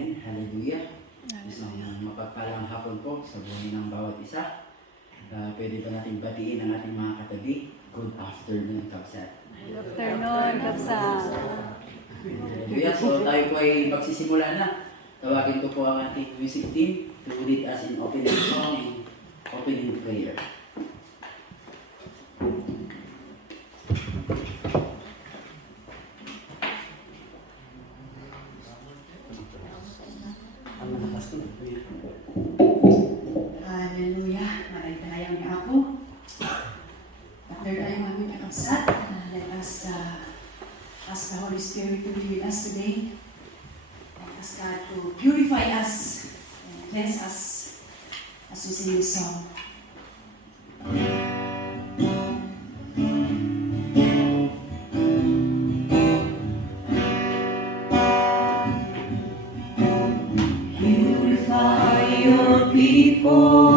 Amen. Hallelujah. Isang mapagpalang hapon po sa buhay ng bawat isa. Pwede ba natin batiin ang ating mga katabi? Good afternoon, Kapsat. Good afternoon, Kapsat. Hallelujah. So tayo po ay magsisimula na. Tawagin ko po ang ating music team to lead us in opening song and opening prayer. Hallelujah. Maray tayo ni ako. Father, tayo namin kakabsat. Let us ask the Holy Spirit to be with us today. Let us God to purify us and cleanse us as we sing this song. Purify your people.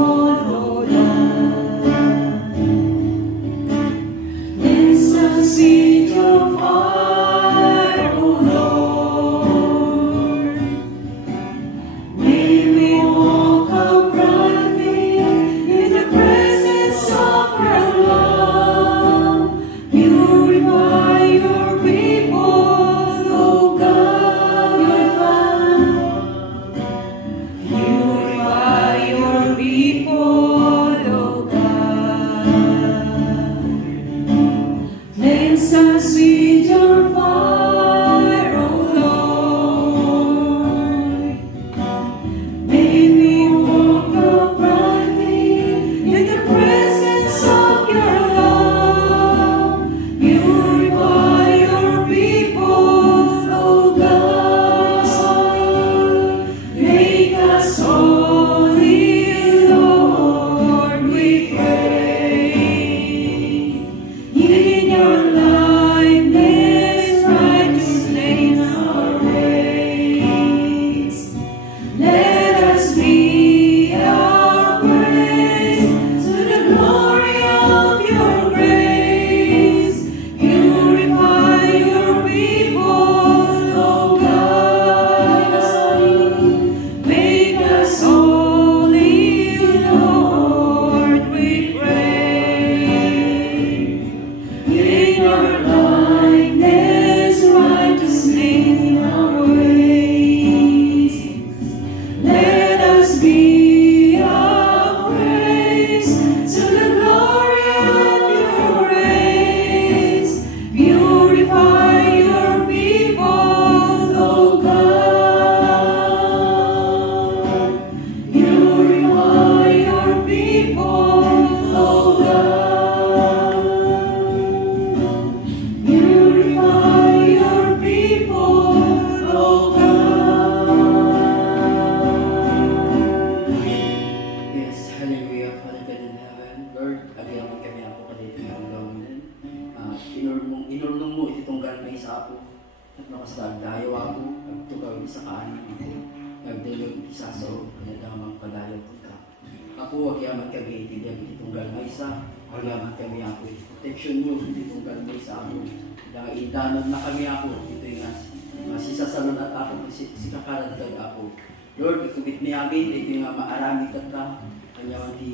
Lord, ikubit mi amin, ito nga maarami tata, kanyaman di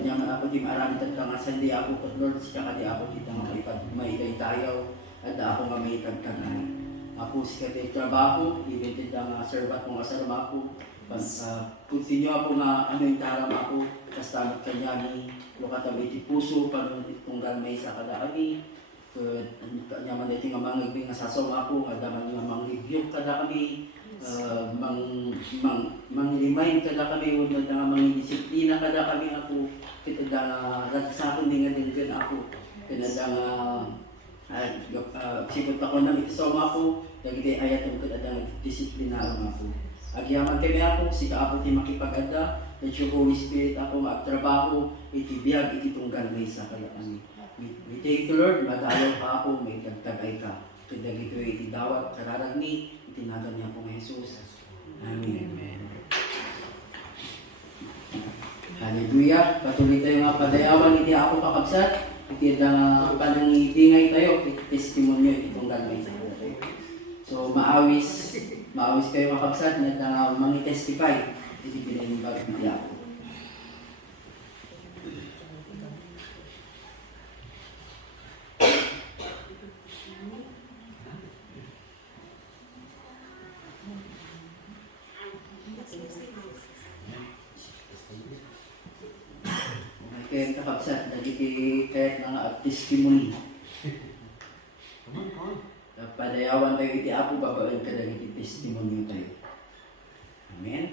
nyaman ako di maarami tata nga sandi ako kot Lord, sika di ako kita nga maitay tayo, at ako nga may tagtagay. Ako sika di trabaho, ibentid nga servat mo nga salam ako, continue ako nga ano yung taram ako, kastamit kanyami, lukatami ti puso, paano itong galmay sa kadakami, nyaman ito nga mangagbing nga sasaw ako, adaman nga mangigyok kada kami, mang-remind kada kami, huwag na mang-disiplina kada kami ako, kita nga ragsakon din nga din ako, kita nga sipot ako na itisaw ako, dagiti ayat ang kita nga disiplina ako. Agyaman kami ako, sika ako ti makipag-ada, at yung Holy Spirit ako magtrabaho, itibiyag, ititunggal may sa kaya kami. We thank you Lord, madalaw ka ako, may tagtagay ka. Kaya ito itidawat, kararag ni, itinagan niya po ng Jesus. Amen. Amen. Hallelujah. Patuloy tayo nga padayawan, hindi ako kakabsat. Iti na panangibingay tayo, testimonyo itong galmay sa tayo. So So maawis kayo kakabsat na mangi-testify. Hindi pinanimbag na ako. Okay, kakabsat, nagiti kahit mga testimony. Padayawan kayo iti Apo, babawin ka nagiti testimony kayo. Amen?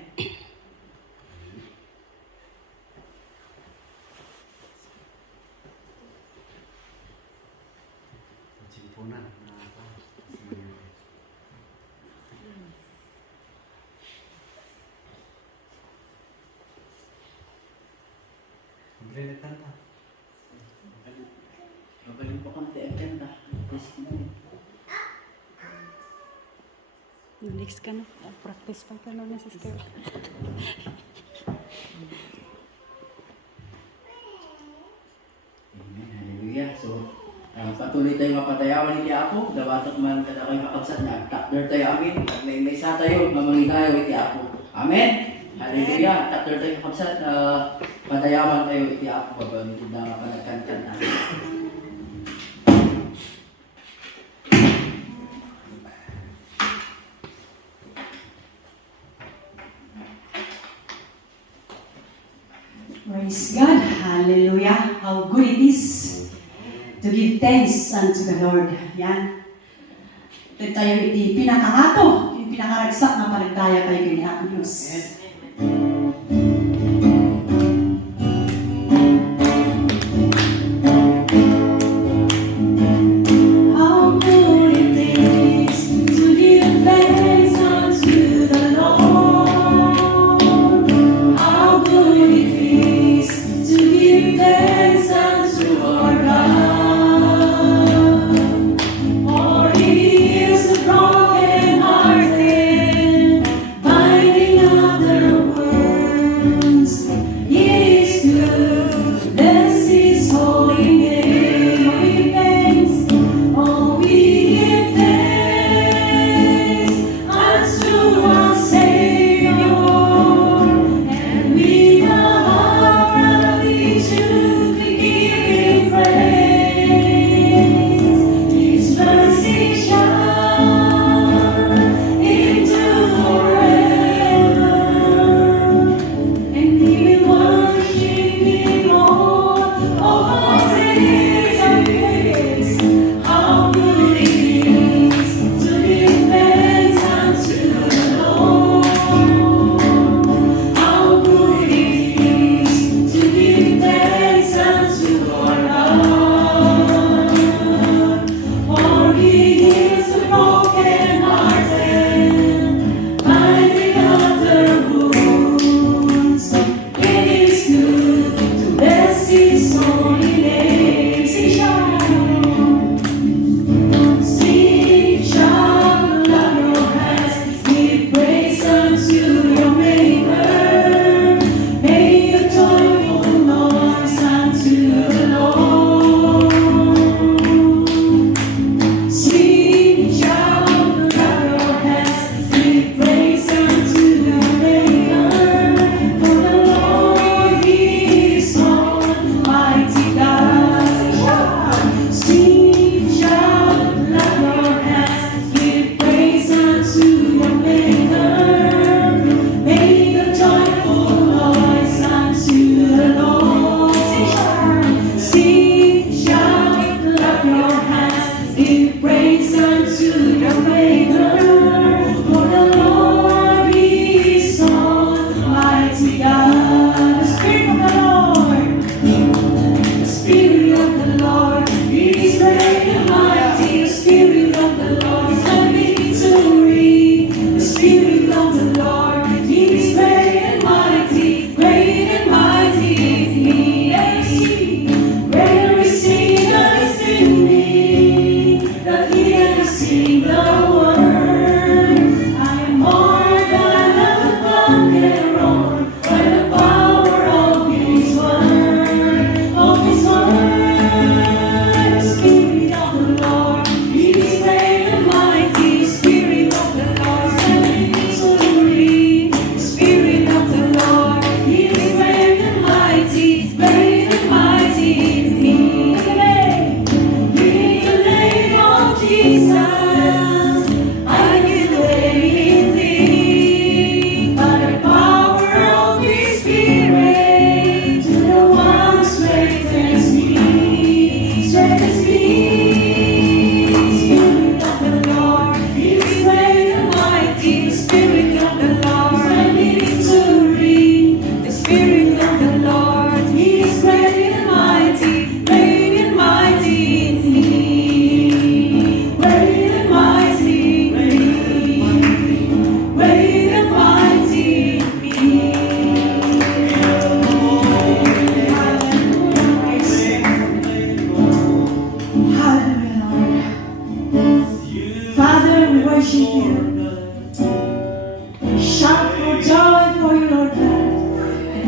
Simpunan na apa? Kompleto na. Babawin po kang agenda. Testimony. Next ka na. Practice pa ka na, sister. Amen. Hallelujah. So, patuloy tayong mapatayawan iti Apo. Dawatot man kada kayo kakabsat na takder tayo amin. May isa tayo, mamangitayo iti Apo. Amen. Hallelujah. Takder tayo kakabsat. Patayawan tayo iti Apo. Babawin na panagkankan natin. Praise God. Hallelujah. How good it is to give thanks unto the Lord. Yan. Ito tayo iti pinakangato. Yung pinakaragsak na paligtaya tayo kay Apo Diyos. How good it is to give thanks unto the Lord. How good it is to give thanks unto our God. For He heals the brokenhearted, binding up the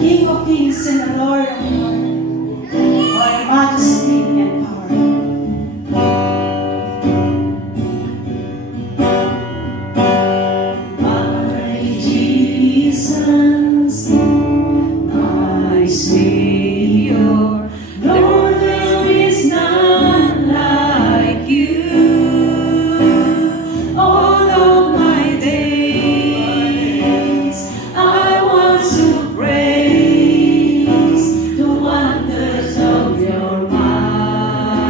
King of kings and the Lord of lords. For your majesty and power. My Jesus, my Savior, Lord, there is none like you. All of my days, I want to praise the wonders of your might.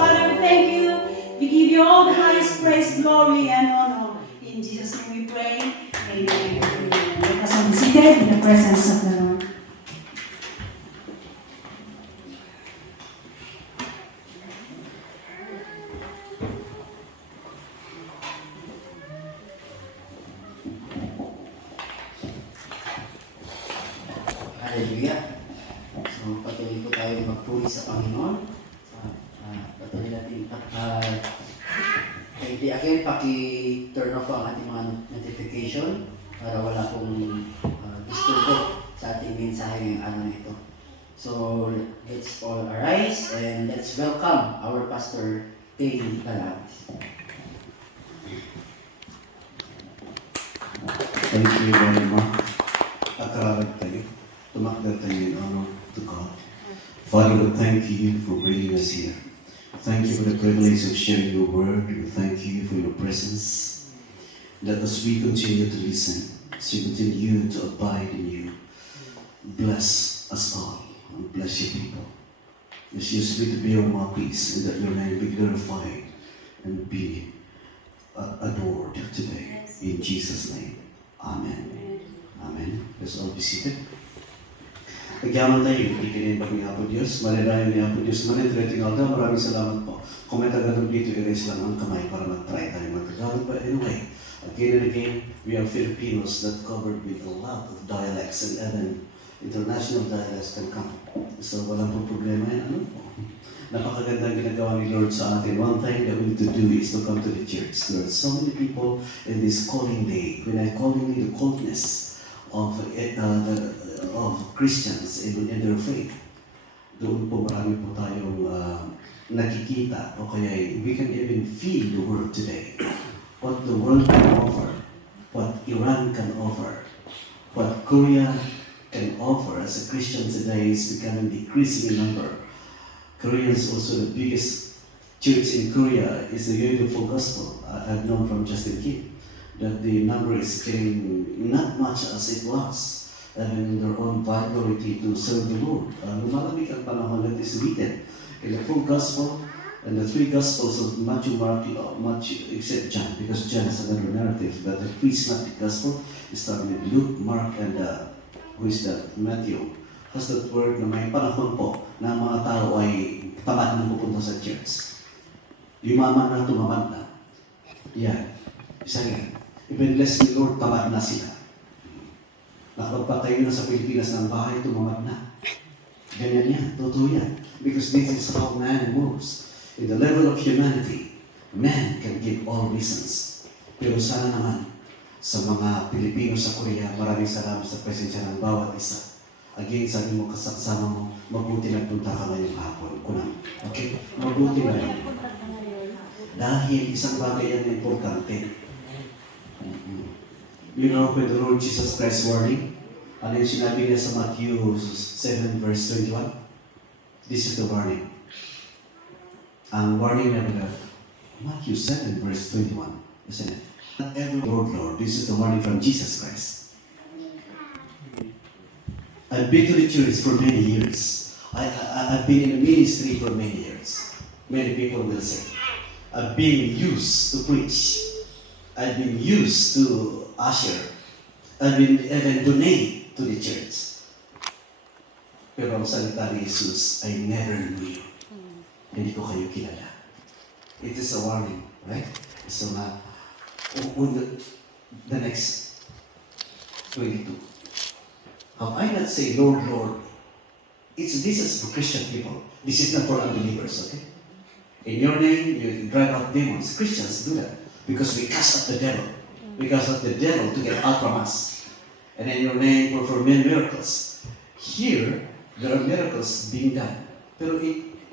Father, we thank you. We give you all the highest praise, glory, and honor. In Jesus' name we pray. Amen. Amen. Let us all be seated in the presence of the Lord. Hallelujah. So, patuloy po tayo magpuri sa Panginoon. Patuloy natin again, paki-turn off ang ating mga notification para wala pong disturbo sa ating mensahe ngayong araw na ito. So, let's all arise and let's welcome our Pastor Tay Palabis. Thank you very much. Akararag tayo. Tumakda tayo in honor to God. Father, we thank you for bringing us here. Thank you for the privilege of sharing your word. We thank you for your presence. That as we continue to listen, as we continue to abide in you, bless us all and bless your people. As you speak to be our mouthpiece, and that your name be glorified and be adored today. In Jesus' name. Amen. Amen. Let's all be seated. Nagyaman tayo, ikinin pag ni Apo Diyos, malalayan ni Apo Diyos, manitreting alda, maraming salamat po. Kung may tagalog dito, i-raise lang ang kamay para mag-try tayo mag-tagalog. But anyway, again and again, we are Filipinos that covered with a lot of dialects and even international dialects can come. So walang po problema yan. Ano po? Napakagandang ginagawa ni Lord sa atin. One thing that we need to do is to come to the church. There are so many people in this calling day. When I calling the coldness of Christians in their faith, doon po marami po tayong nakikita o kaya we can even feel the world today. What the world can offer, what Iran can offer, what Korea can offer as a Christian today is becoming decreasing in number. Korea is also the biggest church in Korea is the Universal Gospel. I've known from Justin Kim that the number is getting not much as it was, and their own priority to serve the Lord. Lumalamig ang panahon that is written in the full gospel and the three gospels of Matthew, Mark, except John, because John has another narrative, but the three synoptic gospel is starting with Luke, Mark, and who is that? Matthew. Has that word na may panahon po na ang mga tao ay tamad na pupunta sa church. Yumaman na, tumamad na. Yan. Isa yan. Even less ni Lord, tamad na sila. Nakapagpatayo na sa Pilipinas ng bahay, tumamad na. Ganyan yan. Totoo yan. Because this is how man moves. In the level of humanity, man can give all reasons. Pero sana naman, sa mga Pilipino sa Korea, maraming salamat sa presensya ng bawat isa. Again, sabi mo kasama mo, mabuti nagpunta ka ngayong hapon. Kunang. Okay? Mabuti na lang. Dahil isang bagay yan na importante. You know, when the Lord Jesus Christ warning, ano yung sinabi niya sa Matthew 7 verse 21? This is the warning. Ang warning na Matthew 7 verse 21. Isn't it? Not every Lord, this is the warning from Jesus Christ. I've been to the church for many years. I've been in the ministry for many years. Many people will say, I've been used to preach. I've been used to usher. I've been even donate to the church. Pero ang salita ni Jesus, I never knew you. Hindi ko kayo kilala. It is a warning, right? So na, on the next 22. Have I not say, Lord, Lord? This is for Christian people. This is not for unbelievers, okay? In your name, you drive out demons. Christians do that. because we cast out the devil. We cast out the devil to get out from us. And in your name, perform many miracles. Here, there are miracles being done. Pero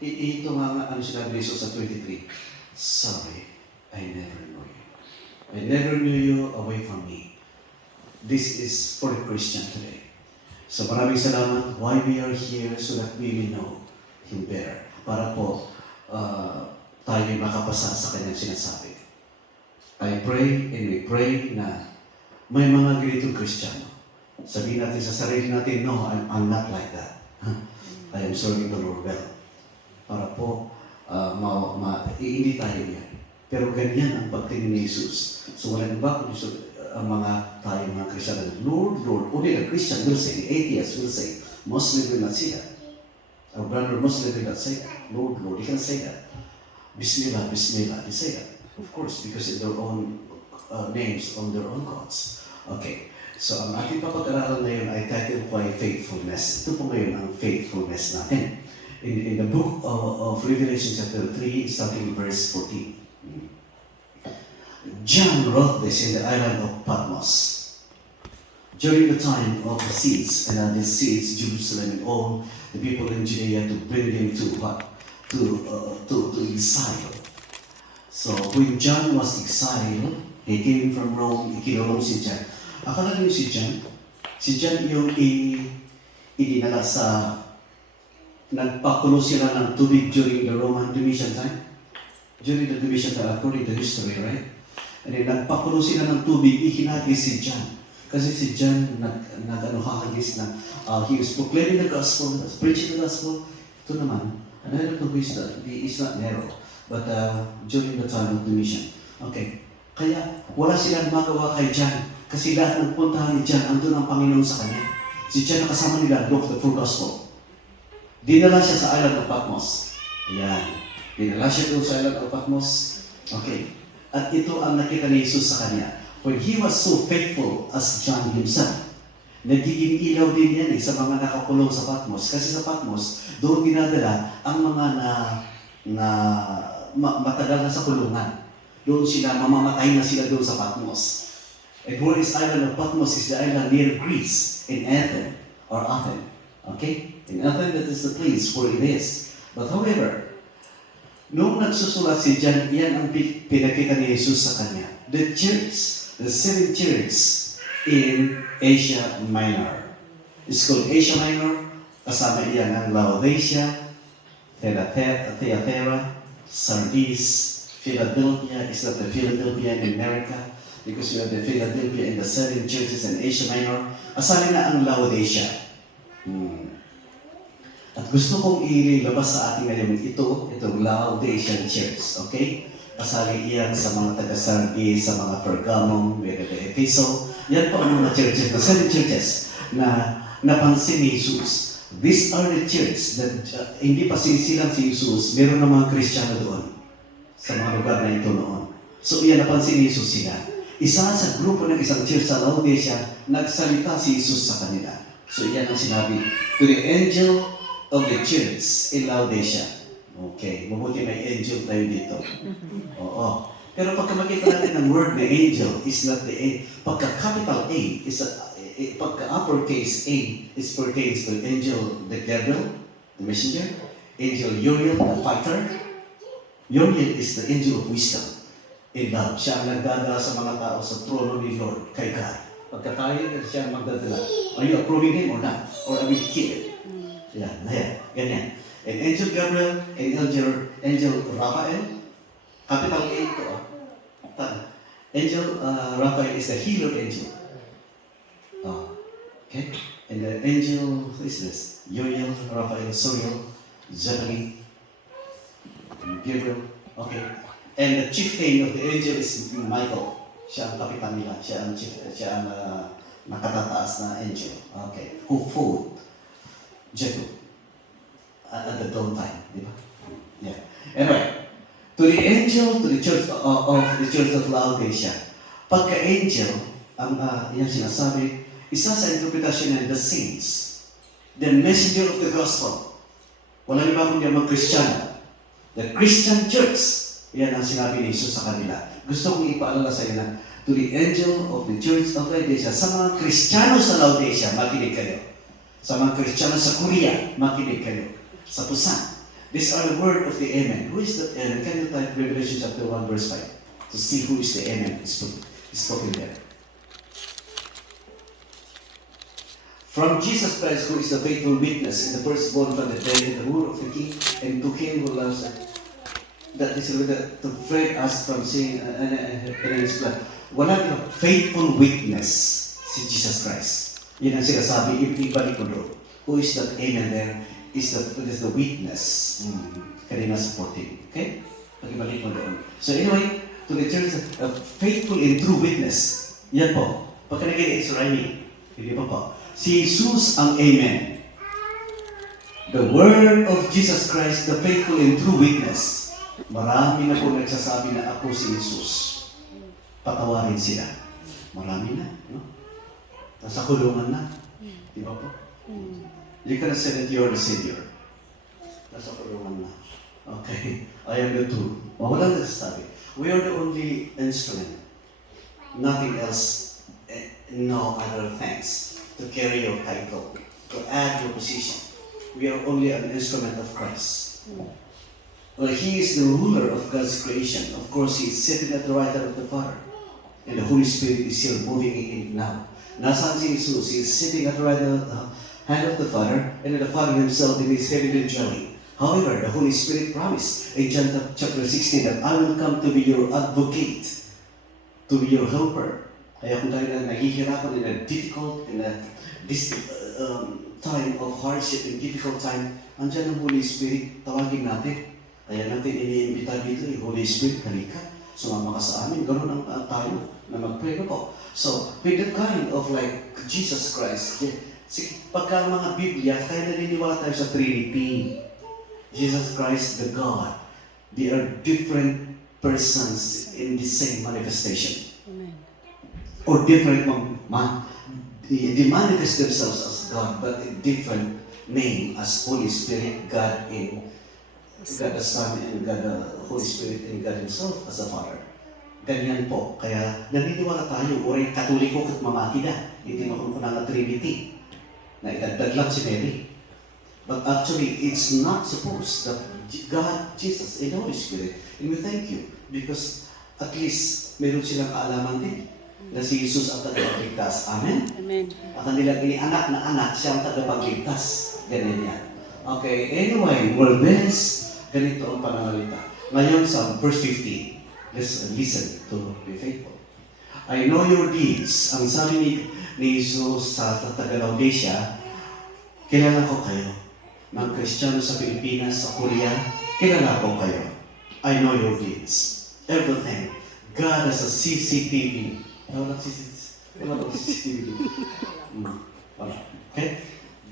ito nga ang sinabi ni Jesus sa 23. Sorry, I never knew you. I never knew you away from me. This is for a Christian today. So maraming salamat why we are here so that we will know Him better. Para po tayo makapasa sa kanyang sinasabi. I pray and we pray na may mga ganitong Kristiyano. Sabihin natin sa sarili natin, no, I'm not like that. I am serving the Lord well. Para po, hindi tayo yan. Pero ganyan ang pagtingin ni Jesus. So walang iba kung ang mga tayo mga Kristiyano, Lord, Lord, only a Christian will say, the atheist will say, Muslim will not say that. Our brother Muslim will not say that. Lord, Lord, you can say that. Bismillah, Bismillah, they say that. Of course, because in their own names, on their own gods. Okay, so ang ating papag-aralan ngayon ay titled by Faithfulness. Ito po ngayon ang faithfulness natin. In the book of Revelation chapter 3, starting verse 14. John wrote this in the island of Patmos. During the time of the siege, and the siege, Jerusalem and all the people in Judea to bring them to what? To exile. So when John was exiled, he came from Rome, ikinulong si John. Akala niyo si John? Si John yung idinala sa, nagpakulo sila ng tubig during the Roman Domitian time. During the Domitian time, according to history, right? And then nagpakulo sila ng tubig, ihinagis si John. Kasi si John nag-hagis na he was proclaiming the gospel, preaching the gospel. Ito naman, another to is that is not narrow, but during the time of the mission. Okay, kaya wala silang magawa kay John kasi lahat ng puntahan ni John, andun ang Panginoon sa kanya. Si John nakasama nila, look, the full gospel. Dinala siya sa island of Patmos. Ayan, dinala siya doon sa island of Patmos. Okay, at ito ang nakita ni Jesus sa kanya. When he was so faithful as John himself, nagiging ilaw din yan sa mga nakakulong sa Patmos. Kasi sa Patmos, doon dinadala ang mga matagal na sa kulungan. Doon sila, mamamatay na sila doon sa Patmos. And where is island of Patmos is the island near Greece, in Athens, or Athens. Okay? In Athens, that is the place where it is. But however, nung nagsusulat si John, yan ang pinakita ni Jesus sa kanya. The church, the 7 churches in Asia Minor. It's called Asia Minor. Kasama iyan ang Laodicea, Thyatira, Sardis, Philadelphia. Is not the Philadelphia in America because you have the Philadelphia in the 7 churches in Asia Minor. Kasama na ang Laodicea. At gusto kong ilabas sa atin ngayon itong Laodicean Church. Okay? Kasali iyan sa mga taga-Sardis, sa mga Pergamum, Epheso. Yan po ang mga churches, the 7 churches na napansin ni Jesus. These are the churches that hindi pa sinisilang si Jesus, meron ng mga Kristiyano doon sa mga lugar na ito noon. So iyan napansin ni Jesus sila. Isa sa grupo ng isang church sa Laodicea, nagsalita si Jesus sa kanila. So iyan ang sinabi, to the angel of the church in Laodicea. Okay, mabuti may angel tayo dito. Oo. Pero pagka makita natin ang word na angel is not the A. Pagka capital A is pagka uppercase A is pertains to angel the Gabriel, the messenger, angel Uriel, the fighter. Uriel is the angel of wisdom in love. Siya ang nagdadala sa mga tao sa trono ni Lord kay God. Pagka tayo, siya ang magdadala. Are you approving him or not? Or are we kidding? Yan, ganyan. And angel Gabriel and angel Raphael, capital A ito. Angel Raphael is the healer angel. Okay? And the angel, who is this? Uriel, Raphael, Suriel, Zebedee, Gabriel. Okay. And the chief name of the angel is Michael. Siya ang kapitan nila. Siya ang nakatataas na angel. Okay. Who fought Jacob at the dawn time, di ba? Yeah. Anyway, to the angel, to the church of Laodicea, pagka-angel, ang yan sinasabi, isa sa interpretation ng the saints, the messenger of the gospel. Wala niyo ba kung yung mga Kristiyano? The Christian church Yan ang sinabi ni Jesus sa kanila. Gusto kong ipaalala sa iyo na to the angel of the church of Laodicea, sa mga Kristiyano sa Laodicea, makinig kayo. Sa mga Kristiyano sa Korea, makinig kayo. Sa Busan. These are the word of the Amen. Who is the Amen? Can you type Revelation chapter 1 verse 5 to see who is the Amen is spoken there. From Jesus Christ, who is the faithful witness and the firstborn from the dead and the ruler of the king, and to him who loves us, that is to free us from sin and his blood. Wala yung faithful witness si Jesus Christ. Yun ang sinasabi, ibalik ko doon. Who is that Amen there? Is the witness. Kanina sa 14. Okay? Pag-ibalik mo doon. So anyway, to the church, a faithful and true witness. Yan po. Pagka naging it's rhyming. Hindi pa po. Si Jesus ang Amen. The word of Jesus Christ, the faithful and true witness. Marami na po nagsasabi na ako si Jesus. Patawarin sila. Marami na. No? Nasa kulungan na. Di ba po? You can say that you're the Savior. Nasa kulungan na. Okay. I am the truth. Walang nagsasabi. We are the only instrument. Nothing else. No other thanks. To carry your title. To add your position. We are only an instrument of Christ. Well, He is the ruler of God's creation. Of course, He is sitting at the right hand of the Father. And the Holy Spirit is here moving in now. Nasaan si Jesus? He is sitting at the right hand of the Father, and the Father Himself in His heavenly dwelling. However, the Holy Spirit promised in John chapter 16 that I will come to be your advocate, to be your helper. Kaya kung tayo na nahihirapan in a difficult, this time of hardship, in difficult time, andyan ang Holy Spirit, tawagin natin. Kaya natin iniimbita dito, Holy Spirit, halika, sumama ka sa amin. Ganun ang tayo na mag-pray na po. So, with the kind of like Jesus Christ, pagka mga Biblia, kaya naniniwala tayo sa Trinity. Jesus Christ, the God. They are different persons in the same manifestation. Amen. Or different, they manifest themselves as God, but a different name as Holy Spirit, God the Son, and God the Holy Spirit, and God Himself as the Father. Ganyan po. Kaya naniniwala tayo, oray Katoliko kat mamakida. Hindi makukunan na Trinity. Na itagdag lang si Mary. But actually, it's not supposed that God, Jesus, and the Holy Spirit. And we thank you because at least meron silang kaalaman din na si Jesus ang tagapagligtas. Amen? Amen. At kanilang inianak na anak, siya ang tagapagligtas. Ganyan yan. Okay, anyway, we're blessed. Ganito ang pananalita. Ngayon sa verse 15, let's listen to be faithful. I know your deeds. Ang sabi ni Jesus sa taga-Laodicea, kilala ko kayo. Mga Kristiyano sa Pilipinas, sa Korea, kilala ko kayo. I know your deeds. Everything. God has a CCTV. Wala CCTV. Wala. Okay?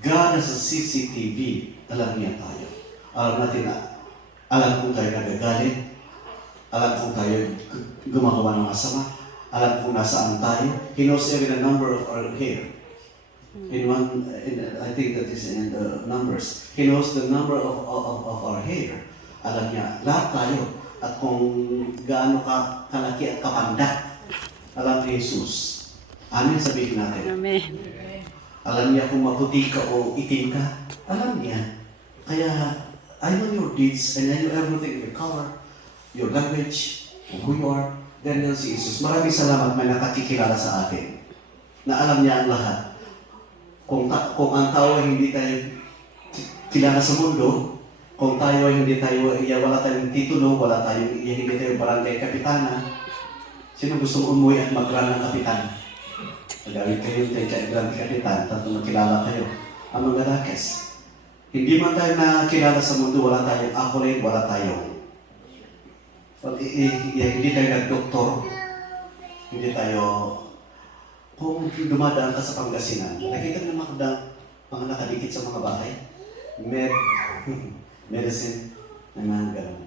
God has a CCTV. Alam niya tayo. Alam natin na alam kung tayo nagagalit, alam kung tayo gumagawa ng masama, alam kung nasaan tayo. He knows even the number of our hair. I think that is in the Numbers. He knows the number of our hair. Alam niya, lahat tayo. At kung gaano kalaki at kapandak, alam ni Jesus. Amin sabihin natin. Amen. Alam niya kung maputi ka o itim ka. Alam niya. Kaya, I know your deeds and I know everything, your color, your language, who you are. Ganyan si Jesus. Maraming salamat may nakakikilala sa atin. Na alam niya ang lahat. Kung ang tao ay hindi tayo kilala sa mundo, kung tayo ay hindi tayo, wala tayong titulo, hindi tayo barangay kapitana, sino gusto mo umuwi at mag-run ng kapitan? Magawin kayo tayo grand kapitan, tatong makilala kayo. Ang mga rakes. Hindi man tayo nakilala sa mundo, wala tayong accolade, wala tayong hindi tayo nag-doktor, hindi tayo, kung dumadaan ka sa Pangasinan, nakita ng mga nakadikit sa mga bahay, medicine, mga gano'n.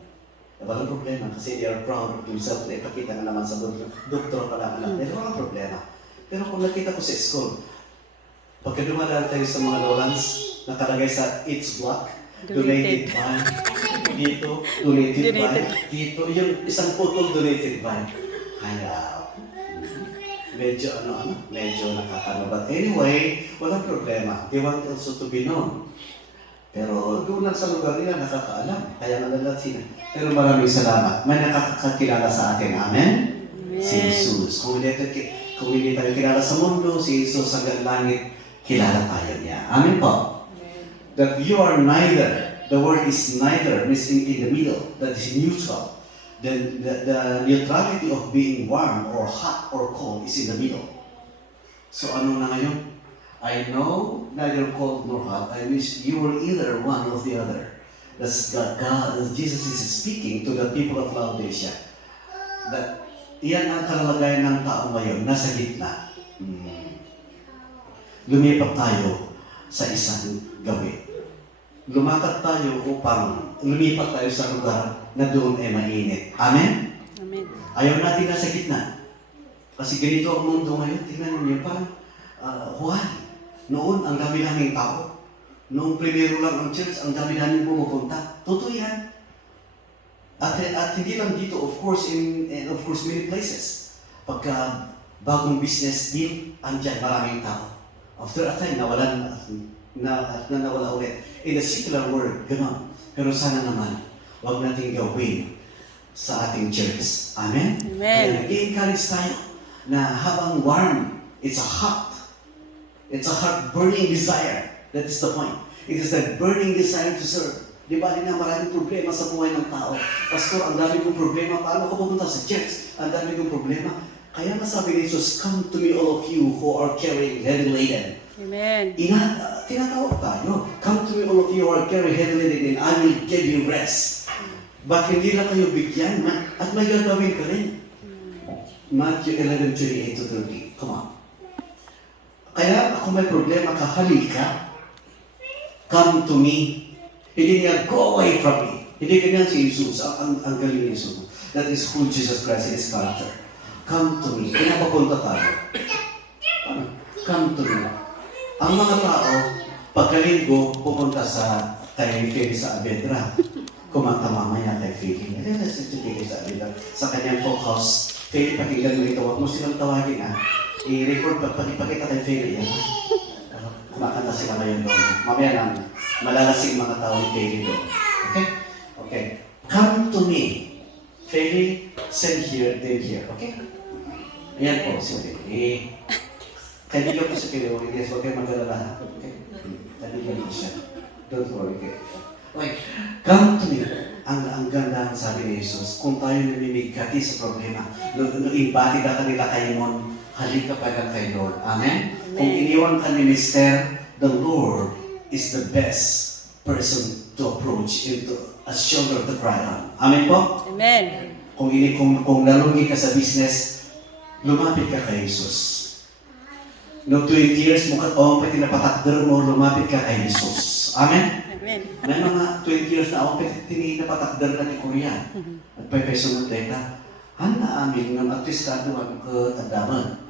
Walang problema kasi they are proud of themselves na ipakita na naman sa mundo. Doktor pa lang alam, pero walang problema. Pero kung nakita ko sa school, pagka dumadaan tayo sa mga lowlands, nakalagay sa each block, donated by Dito, donated by. Donated. Dito, yung isang putol donated by. Kaya, medyo medyo nakakano. But anyway, walang problema. They want also to be known. Pero doon lang sa lugar nila, nakakaalam. Kaya nalalat sila. Pero maraming salamat. May nakakakilala sa atin. Amen? Si Jesus. Kung hindi tayo kilala sa mundo, si Jesus hanggang langit, kilala tayo niya. Amen po? That you are neither. The word is neither, means in the middle. That is neutral. Then the neutrality of being warm or hot or cold is in the middle. So ano na ngayon? I know neither cold nor hot. I wish you were either one of the other. That's God, Jesus is speaking to the people of Laodicea. That iyan ang kalalagayan ng tao ngayon, nasa gitna. Lumipat tayo sa isang gabi. Lumakad tayo upang lumipat tayo sa lugar na doon ay mainit. Amen? Amen. Ayaw natin nasa gitna. Kasi ganito ang mundo ngayon. Tingnan niyo parang why? Noon, ang dami-daming tao. Noong primero lang ang church, ang dami-daming pumupunta. Totoo yan. At hindi lang dito, of course, in many places. Pagka bagong business deal, andyan maraming tao. After a time, nawala ulit. In the secular world, gano'n. Pero sana naman, huwag natin gawin sa ating church. Amen? Amen. Kaya nag-encourage tayo na habang warm, it's a hot burning desire. That is the point. It is that burning desire to serve. Di ba na maraming problema sa buhay ng tao? Pastor, ang dami kong problema. Paano ko pupunta sa church? Ang dami kong problema. Kaya nasabi ni Jesus, come to me all of you who are carrying heavy laden. Amen. Tinatawag tayo. Come to me all of you who are carrying heavy laden and I will give you rest. But hindi lang kayo bigyan at may gagawin ka rin. Matthew 11:28-30. Come on. Kaya kung may problema ka, halika. Come to me. Hindi niya, go away from me. Hindi ganyan si Jesus. Ang galing ni Jesus. That is who Jesus Christ is character. Come to me. Pinapapunta tayo. Come to me. Ang mga tao, pagkalinggo, pupunta sa kay Philly sa Avedra. Kumanta mamaya kay Philly. Sa kanyang focus, Philly, pakinggan mo ito. Huwag mo silang tawagin, ha? I-record, pakipakita kay Philly, yan. Kumakanta sila ngayon doon. Mamaya lang, malalasing mga tao ni Philly doon. Okay? Okay. Come to me. Philly, send here, then here. Okay? Ayan po, si Philly. Kaibigan ko si Philly. Yes, huwag kayo mag-alala. Okay? Kaibigan ko siya. Don't worry. Okay. Come to me. Ang ganda ang sabi ni Jesus, kung tayo namimigati sa problema, nung ibati ka kanila kay Mon, halika pa ka kay Lord. Amen? Kung iniwan ka ni Mister, the Lord is the best person to approach into a shoulder to cry on. Amen po? Amen. Kung lalungi ka sa business, lumapit ka kay Jesus. No 20 years mo pati napatakder mo, lumapit ka kay Jesus. Amen? Amen. May mga 20 years na ako, napatakder na ni Korea. At peso ng teka, amin ng at least kado ang katadaman.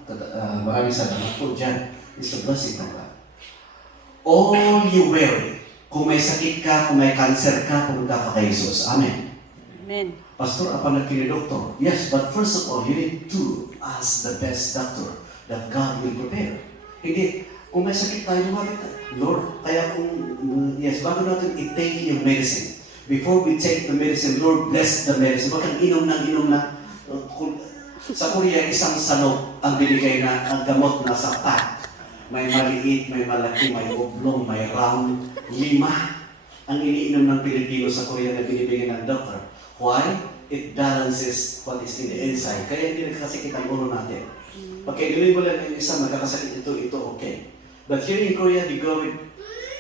Maraming salamat po dyan. It's a blessing ng God. All you weary, kung may sakit ka, kung may cancer ka, pumunta ka kay Jesus. Amen. Amen. Pastor, apa nagkini-doktor? Yes, but first of all, you need to ask the best doctor that God will prepare. Hindi, kung may sakit tayo, lumapit tayo. Lord, kaya yes, bago natin i-take yung medicine, before we take the medicine, Lord, bless the medicine. Huwag kang inom na. Sa Korea, isang sanok ang binigay na ang gamot na sa pack. May maliit, may malaki, may oblong, may round. 5 ang iniinom ng Pilipino sa Korea na binibigay ng doctor. Why? It balances what is in the inside. Kaya hindi nagkakasakit ang ulo natin. Pagka inumin mo lang yung isa, magkakasakit ito, okay. But here in Korea, they go with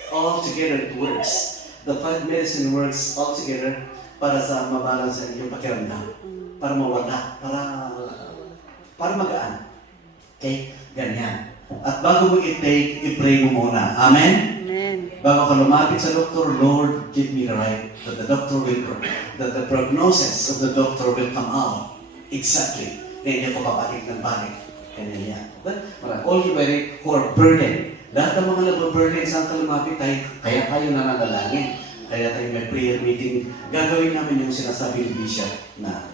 all together, it works. The 5 medicine works all together para sa mabalance yung pakiramdam. Para mawala, para magaan. Okay? Ganyan. At bago mo i-take, i-pray mo muna. Amen? Amen. Bago ka lumapit sa doktor, Lord, give me the right that the doctor will, that the prognosis of the doctor will come out. Exactly. Hindi ako papalik ng balik. Ganyan yan. But all you who are burdened, lahat ng mga nababurden, saan ka lumapit tayo, kaya kayo nananalangin. Kaya tayo may prayer meeting. Gagawin namin yung sinasabi ni Bishop na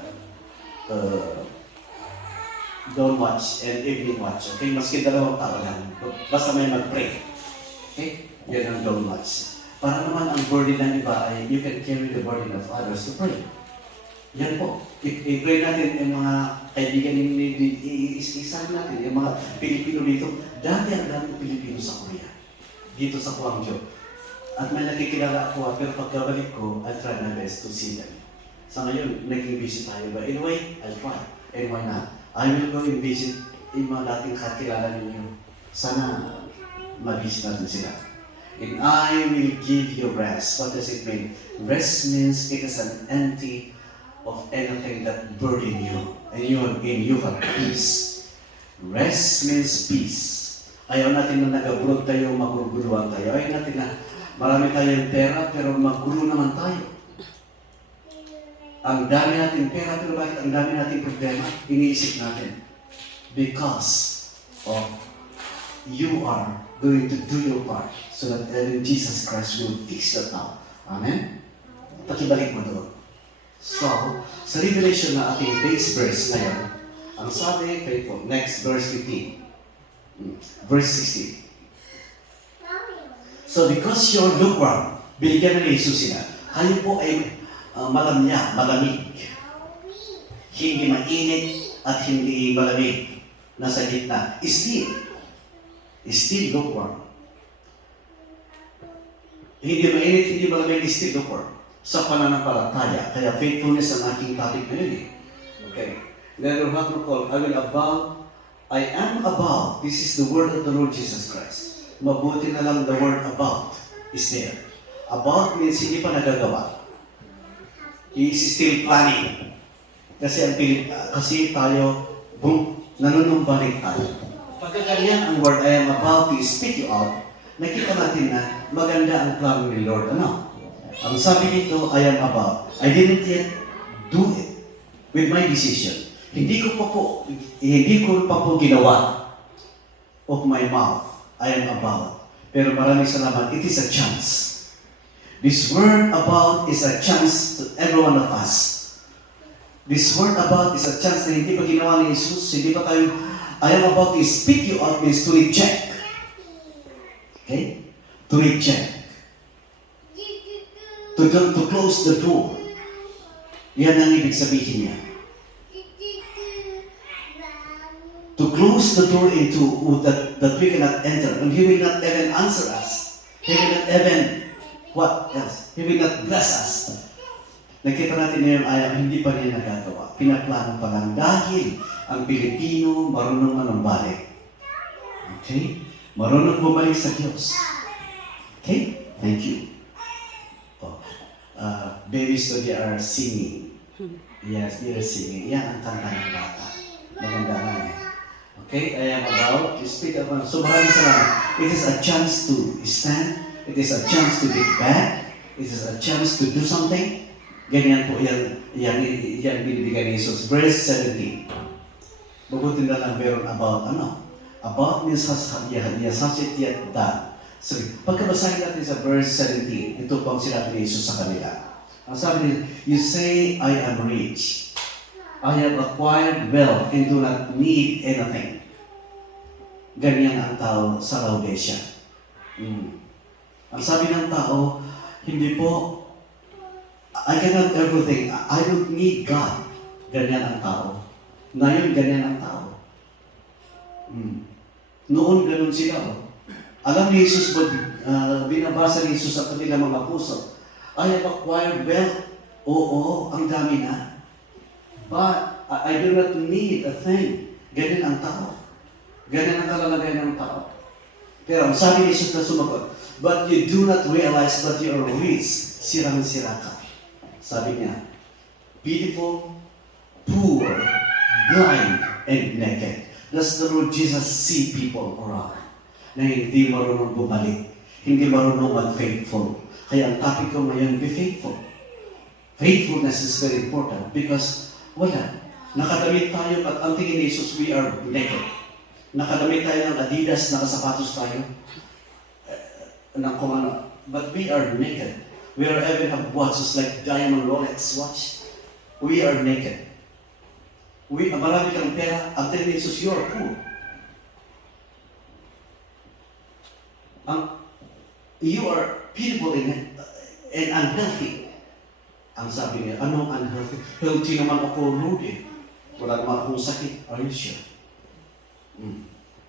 dawn watch and evening watch. Okay? Maski 2 tao lang. Basta may mag-pray. Okay? Yan ang dawn watch. Para naman ang burden ng iba ay you can carry the burden of others to pray. Yan po. I-pray natin yung mga kaibigan isabi natin, yung mga Pilipino dito. Dati ang daming Pilipino sa Korea. Dito sa Gwangju. At may nakikilala ako, pero pagkabalik ko, I'll try my best to see them. Sa ngayon, naging busy tayo. But anyway, I'll try. And why not? I will go and visit yung mga dating kakilala ninyo. Sana ma-visit natin sila. And I will give you rest. What does it mean? Rest means it is an empty of anything that burden you. And you have peace. Rest means peace. Ayaw natin na nag-abroad tayo, maguguluhan tayo. Ayaw natin na marami tayong pera, pero magulo naman tayo. Ang dami natin pera, pero bakit ang dami natin problema? Iniisip natin. Because of you are going to do your part so that Jesus Christ will fix that out. Amen? Pakibalik mo doon. So, sa Revelation na ating base verse ngayon, ang sabi, faithful, next verse 15. Verse 16. So, because you're lukewarm, binigyan na ni Jesus sila, kayo po ay malamig. Hindi mainit at hindi malamig. Nasa gitna. Still lukewarm. Hindi mainit, hindi malamig, still lukewarm. Sa pananampalataya. Kaya faithfulness ang aking topic ngayon eh. Okay. Then what we call, I am about. This is the word of the Lord Jesus Christ. Mabuti na lang the word about is there. About means hindi pa nagagawa. He is still planning. Kasi tayo, nanunumbalik tayo. Pagkaganyan ang word, I am about to speak you out, nakita natin na maganda ang plano ni Lord. Ano? Ang sabi dito, I am about. I didn't yet do it with my decision. Hindi ko pa po ginawa of my mouth. I am about. Pero maraming salamat. It is a chance. This word about is a chance to every one of us. This word about is a chance na hindi pa ginawa ni Jesus. Hindi pa tayo, I am about to speak you out means to reject. Okay? To reject. To close the door. Yan ang ibig sabihin niya. To close the door into that we cannot enter. And He will not even answer us. He will not even, what else? He will not bless us. Nakita natin ngayon ay hindi pa niya nagagawa. Pinaplano pa lang dahil ang Pilipino marunong manumbalik. Okay? Marunong bumalik sa Diyos. Okay? Thank you. Babies today are singing. Yes, they are singing. Yan ang kanta ng bata. Maganda na eh. Okay? I am about to speak about. So maraming salamat. It is a chance to stand. It is a chance to get back. It is a chance to do something. Ganyan po yan binibigay ni Jesus. Verse 17. Mabuti na lang meron about ano? About means has it yet done. So, pagkabasahin natin sa verse 17, ito po ang sinabi ni Jesus sa kanila. Ang sabi niya, you say, I am rich. I have acquired wealth and do not need anything. Ganyan ang tao sa Laodicea. Ang sabi ng tao, hindi po, I cannot everything. I don't need God. Ganyan ang tao. Ngayon, ganyan ang tao. Noon, ganun sila. Alam ni Jesus, binabasa ni Jesus sa kanilang mga puso. I have acquired wealth. Oo, ang dami na. But I do not need a thing. Ganyan ang tao. Ganyan ang kalalagay ng tao. Pero ang sabi ni Jesus na sumagot, but you do not realize that you are rich. Sirang-sira ka. Sabi niya, beautiful, poor, blind, and naked. Does the Lord Jesus see people around na hindi marunong bumalik, hindi marunong mag-faithful? Kaya ang topic ko ngayon, be faithful. Faithfulness is very important because wala. Nakadamit tayo at ang tingin ni Jesus, we are naked. Nakadamit tayo ng Adidas, nakasapatos tayo, ng kung ano. But we are naked. We are even have watches like diamond Rolex watch. We are naked. Marami kang pera, ang tingin ni Jesus, you are poor. You are pitiful and unhealthy. Ang sabi niya, anong unhealthy? Healthy naman ako, Lord eh. Wala naman akong sakit. Are you sure?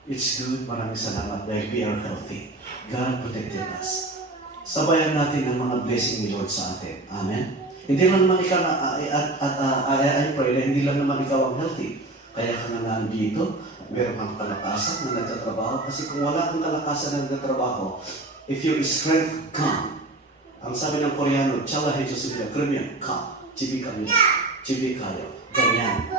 It's good. Maraming salamat dahil we are healthy. God protected us. Sabayan natin ang mga blessing ni Lord sa atin. Amen? Hindi lang naman ikaw na, I pray na hindi lang naman ikaw ang healthy. Kaya ka na nandito, meron kang kalakasan na nagtatrabaho. Kasi kung wala kang kalakasan na nagtatrabaho, if your strength come, ang sabi ng Koreano, Chala Hejo Sibila, Kremyan, ka, chibi kayo, ganyan.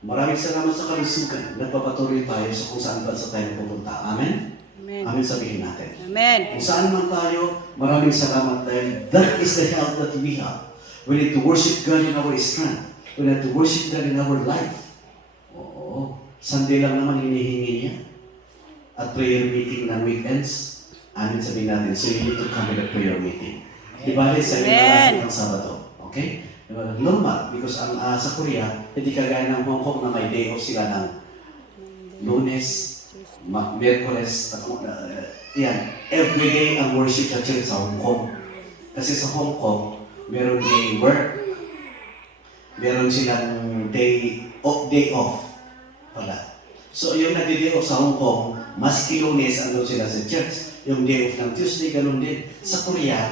Maraming salamat sa kalusugan. Nagpapatuloy tayo sa kung saan bansa tayo pupunta. Amen? Amen. Amen sabihin natin. Amen. Kung saan man tayo, maraming salamat dahil that is the health that we have. We need to worship God in our strength. We need to worship God in our life. Oo. Sunday lang naman hinihingi niya. At prayer meeting ng weekends. Amin sabihin natin, so you need to come to the prayer meeting. Di ba? Sa natin ang Sabado. Okay? Normal. Because ang sa Korea, hindi kagaya ng Hong Kong na may day off sila ng Lunes, Miyerkules, yan. Every day ang worship sa church sa Hong Kong. Kasi sa Hong Kong, meron day work. Meron silang day off pala. So yung nagdi-day off sa Hong Kong, maski Lunes andun sila sa church. Yung day off ng Tuesday, ganun din. Sa Korea,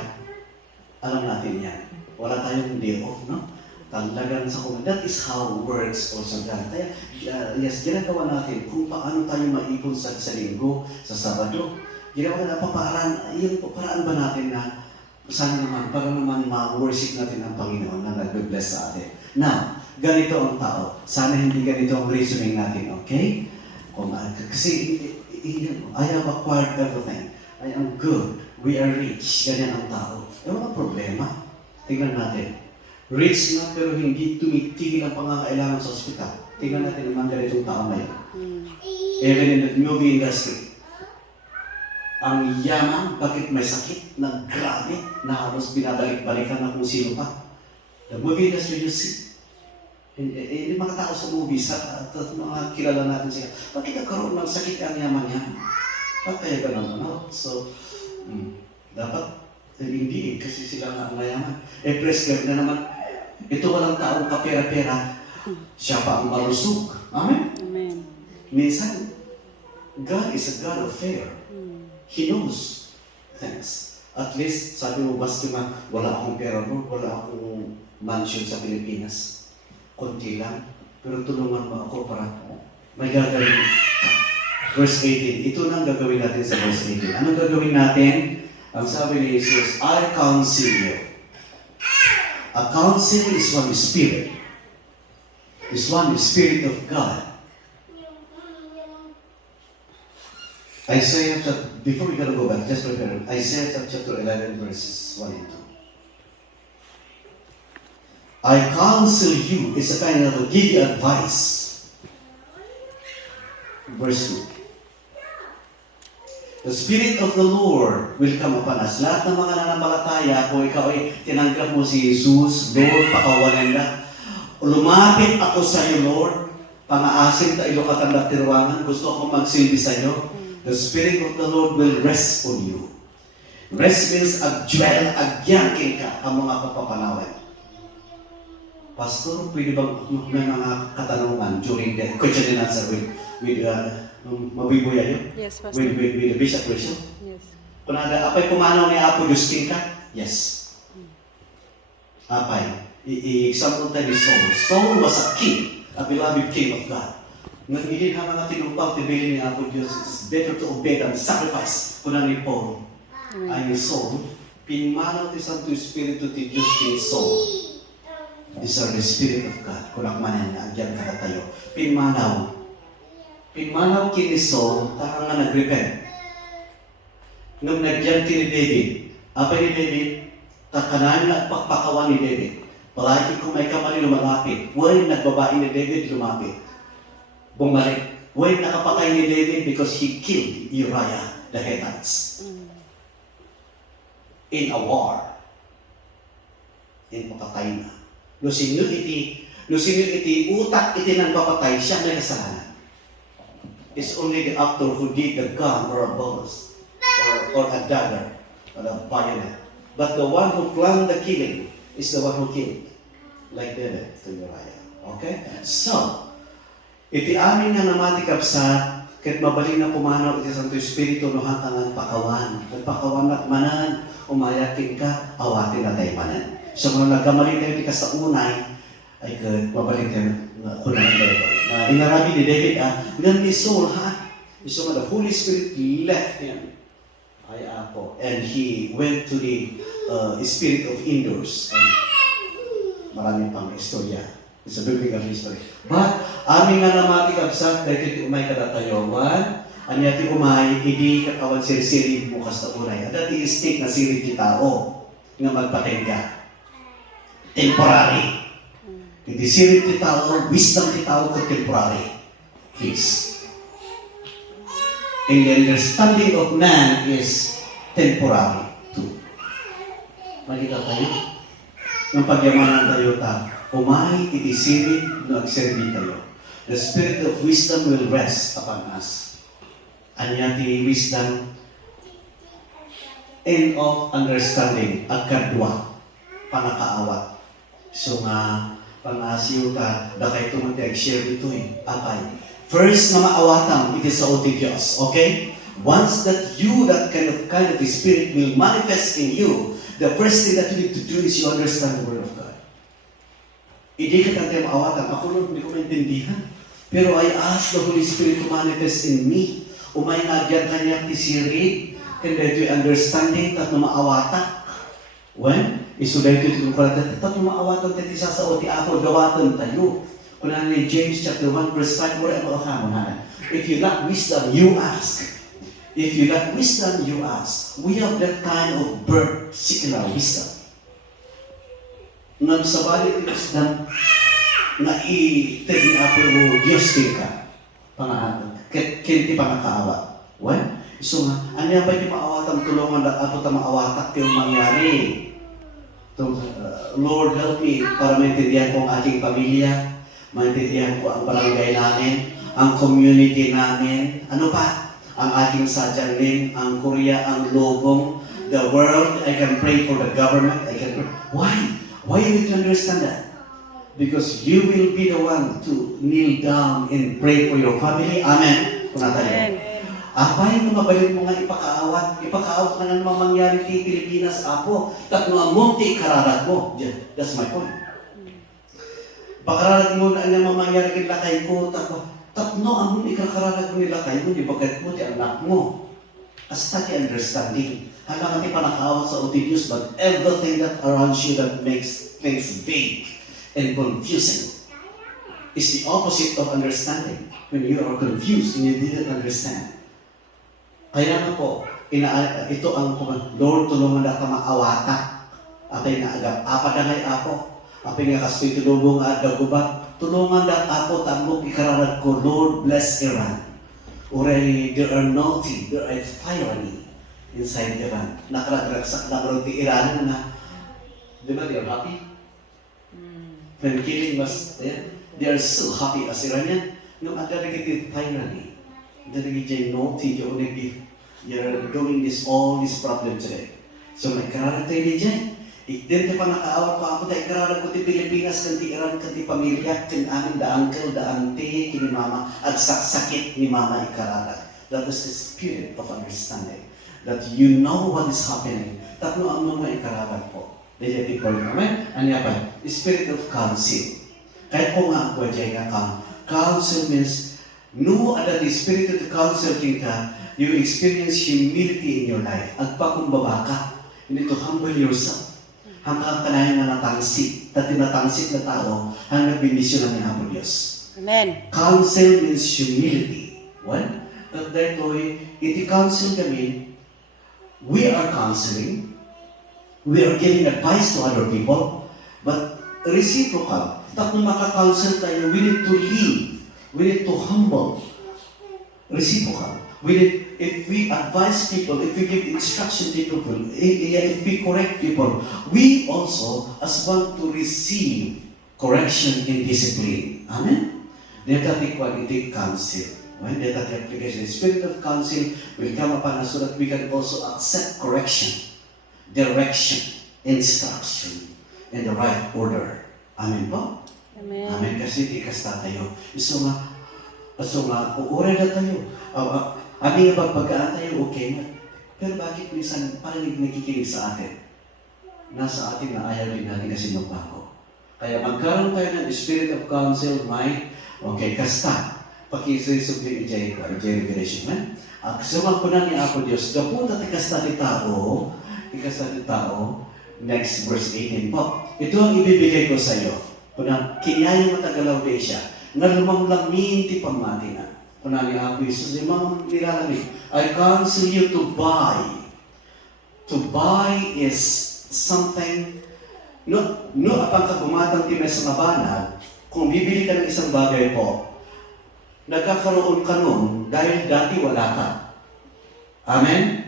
alam natin yan. Wala tayong day off, no? Talagang sa Korea. That is how works also done. Kaya, yes, ginagawa natin kung paano tayo maipon sa linggo, sa Sabado. Ginawa na yung paraan ba natin na sana naman, para naman ma-worship natin ang Panginoon na nag-bless sa atin. Now, ganito ang tao. Sana hindi ganito ang reasoning natin, okay? Kasi, I have acquired everything. I am good. We are rich. Ganyan ang tao. Walang problema. Tingnan natin. Rich na pero hindi tumitigil ang pangangailangan sa ospital. Tingnan natin naman ganitong tao ngayon. Even in the movie industry. Ang yaman, bakit may sakit na grabe na halos binabalik-balikan na kung sino pa. The movie industry you see. Yung mga tao sa movies, mga kilala natin sila, bakit nagkaroon ng sakit ang yaman niya? Bakit kaya ganun? No? So, dapat hindi kasi sila nga ang mayaman. Prescribe na naman. Ito walang taong kapera-pera. Siya pa ang malusog. Amen? Amen. Minsan, God is a God of fair. He knows things. At least, sabi mo, basta man, wala akong pera mo, wala akong mansion sa Pilipinas. Konti lang. Pero tulungan mo ako para may gagawin. Verse 18. Ito nang gagawin natin sa verse 18. Anong gagawin natin? Ang sabi ni Jesus, I counsel you. A counsel is one spirit. Is one spirit of God. Isaiah, before we gotta go back, just prepare. Isaiah chapter 11 verses 1 and 2. I counsel you is a kind of give you advice. Verse 2. The Spirit of the Lord will come upon us. Lahat ng mga nananampalataya, kung ikaw ay tinanggap mo si Jesus, Lord, pakawalan na. Lumapit ako sa iyo, Lord. Pangaasim ta ilo katanda tirwangan. Gusto akong magsilbi sa iyo. The Spirit of the Lord will rest on you. Rest means agdwell, agyangkin ka ang mga kapapanawan. Pastor, pwede bang may mga katanungan during the question and answer with mabibuya yun? Yes, Pastor. With the bishop question? Yes. Kung apay pumanaw ni Apo Justin ka? Yes. Apay. I-example tayo ni Saul. Saul was a king, a beloved king of God. Nang hindi na mga tinupang tibili ni Apo Diyos, it's better to obey than sacrifice. Kuna ni Paul, ay ni Saul, pinmanaw ti Santo Espiritu ti Diyos kini Saul. These are the Spirit of God. Kunak manan na, agyan ka tayo. Pinmanaw. Pinmanaw kini Saul, takang nga nag-repent. Nung nagyan kini David, apa ni David, takanan na pakpakawan ni David. Palagi kung may kamali lumalapit, huwag nagbabae ni David lumapit. Bumalik. Huwag nakapatay ni David because he killed Uriah the Hittites in a war. in papatay na. No sinyo iti utak iti nang papatay, siya may kasalanan. It's only the actor who did the gun or a bolus or a dagger or a bayonet. But the one who planned the killing is the one who killed. Like David to Uriah. Okay? So, iti amin nga namati kapsa, kahit mabaling na pumanaw iti Santo Espiritu no hanggang pakawan. Nagpakawan at manan, umayakin ka, awatin na tayo manan. So, kung nagkamaling tayo iti sa unay, ay kahit mabaling tayo kunay tayo. Inarabi ni David, ngan ni Saul, so the Holy Spirit left him. Ay ako. And he went to the spirit of indoors. And marami pang istorya. It's a biblical history. But, amin nga namati kabsat, dahil iti umay kadatayowan, anyati umay, hindi kakawan siri-siri bukas na unay. At dati istik na siri ti tao, nga magpatengga. Temporary. Hindi siri ti tao, wisdom ti tao ko temporary. Please. And the understanding of man is temporary too. Malita tayo. Yung pagyamanan tayo umay itisirin no agserbi tayo. The spirit of wisdom will rest upon us. Anyati wisdom and of understanding agkadwa panakaawat. So nga pangasiyo ka dakay tumunti ag-share dito apay. First na maawatan it is sa uti Diyos. Okay? Once that kind of spirit will manifest in you, the first thing that you need to do is you understand the Word of God. Hindi ka tayo maawatan. Ako nun, hindi ko maintindihan. Pero I ask the Holy Spirit to manifest in me. Umay nagyan kanya tisiri, and that you understanding tat na maawata. When? Isuday ko ito kung tat na maawatan tayo sa uti ako, gawatan tayo. Kuna ni James chapter 1 verse 5, if you lack wisdom, you ask. If you lack wisdom, you ask. We have that kind of birth, secular wisdom. Ngam sa balik ito wisdom, na i-tegi apo mo Diyos din ka. Kinti panakaawa. Well, so nga, ano yan ba yung maawatang tulungan at apo ta maawatak yung mangyari? Lord, help me para maintindihan ko ang aking pamilya, maintindihan ko ang barangay namin, ang community namin, ano pa? Ang aking sadyangin, ang Korea, ang lobong, the world. I can pray for the government. I can pray. Why? Why you need to understand that? Because you will be the one to kneel down and pray for your family. Amen. Amen. Apay kung mabalik mo nga ipakaawat ka na naman mangyari di Pilipinas, apo. Tatno ang munti kararag mo. That's my point. Pakararag mo na naman mangyari kinlakay ko, tatno ang munti kararag mo nilakay mo, di bagat mo, di anak mo. Hasta ti understanding. Hanggang ti panakaawat sa uti Diyos, but everything that around you that makes things vague and confusing is the opposite of understanding. When you are confused and you didn't understand. Kaya nga po, ito ang Lord, tulungan na ka maawata. Apay nga agap, apadangay ako. Apay nga kaspito lubong agagubat. Tulungan na ako, tambok ikararag ko, Lord, bless Iran. Already, there are naughty, there are tyranny inside Iran. Nakaragraksak na karoon di Iran na, di ba, they are happy? When killing was there, they are so happy as Iranian. Nung agaragit tyranny, agaragit naughty, you're doing all this problem today. So may kararag tayo ni dyan. Ikdin ka pa nakaawat pa ako dahil kararag ko ti Pilipinas, kanti Iran, kanti pamilya, kin amin da uncle, da auntie, kini mama, at sakit ni mama ikararag. That is the spirit of understanding. That you know what is happening. Tatlo ang mga ikararag po. Dahil people, amen? Ano pa? The spirit of counsel. Kahit po nga ako dyan nga counsel means, no ada the spirit of the counsel ka, you experience humility in your life. Agpakumbaba ka. You need to humble yourself. Hanggang kanahin na natangsit. At tinatangsit na tao, hanggang binisyon namin ang Diyos. Amen. Counsel means humility. What? That therefore, iti counsel kami, we are counseling, we are giving advice to other people, but reciprocal. Tapos makaka-counsel tayo, we need to lead, we need to humble. reciprocal. If we advise people, if we give instruction to people, if we correct people, we also as want to receive correction and discipline. Amen? Let that take quality counsel. When let that application, the spirit of counsel will come upon us so that we can also accept correction, direction, instruction in the right order. Amen po? Amen. Amen. Kasi di kasta tayo. So nga, uure na tayo. Aming pagpagkaan tayo, okay na. Pero bakit minsan parang nakikinig sa atin? Nasa atin na ayaw din natin kasi magbago. Kaya magkaroon tayo ng spirit of counsel, mind, okay, kasta. Pakisisog din ijay revelation, man. Kasama po na ni Apo Diyos, gapunta ti kasta ti tao, next verse 18 po. Ito ang ibibigay ko sa iyo. Punang kinyayo matagalaw din siya, na lumamlamin ti pamati na. Punang ni Apo Jesus, yung mga nilalamig, I counsel you to buy. To buy is something, no apang kagumatang ti sa mabanag, kung bibili ka ng isang bagay po, nagkakaroon ka nun dahil dati wala ka. Amen?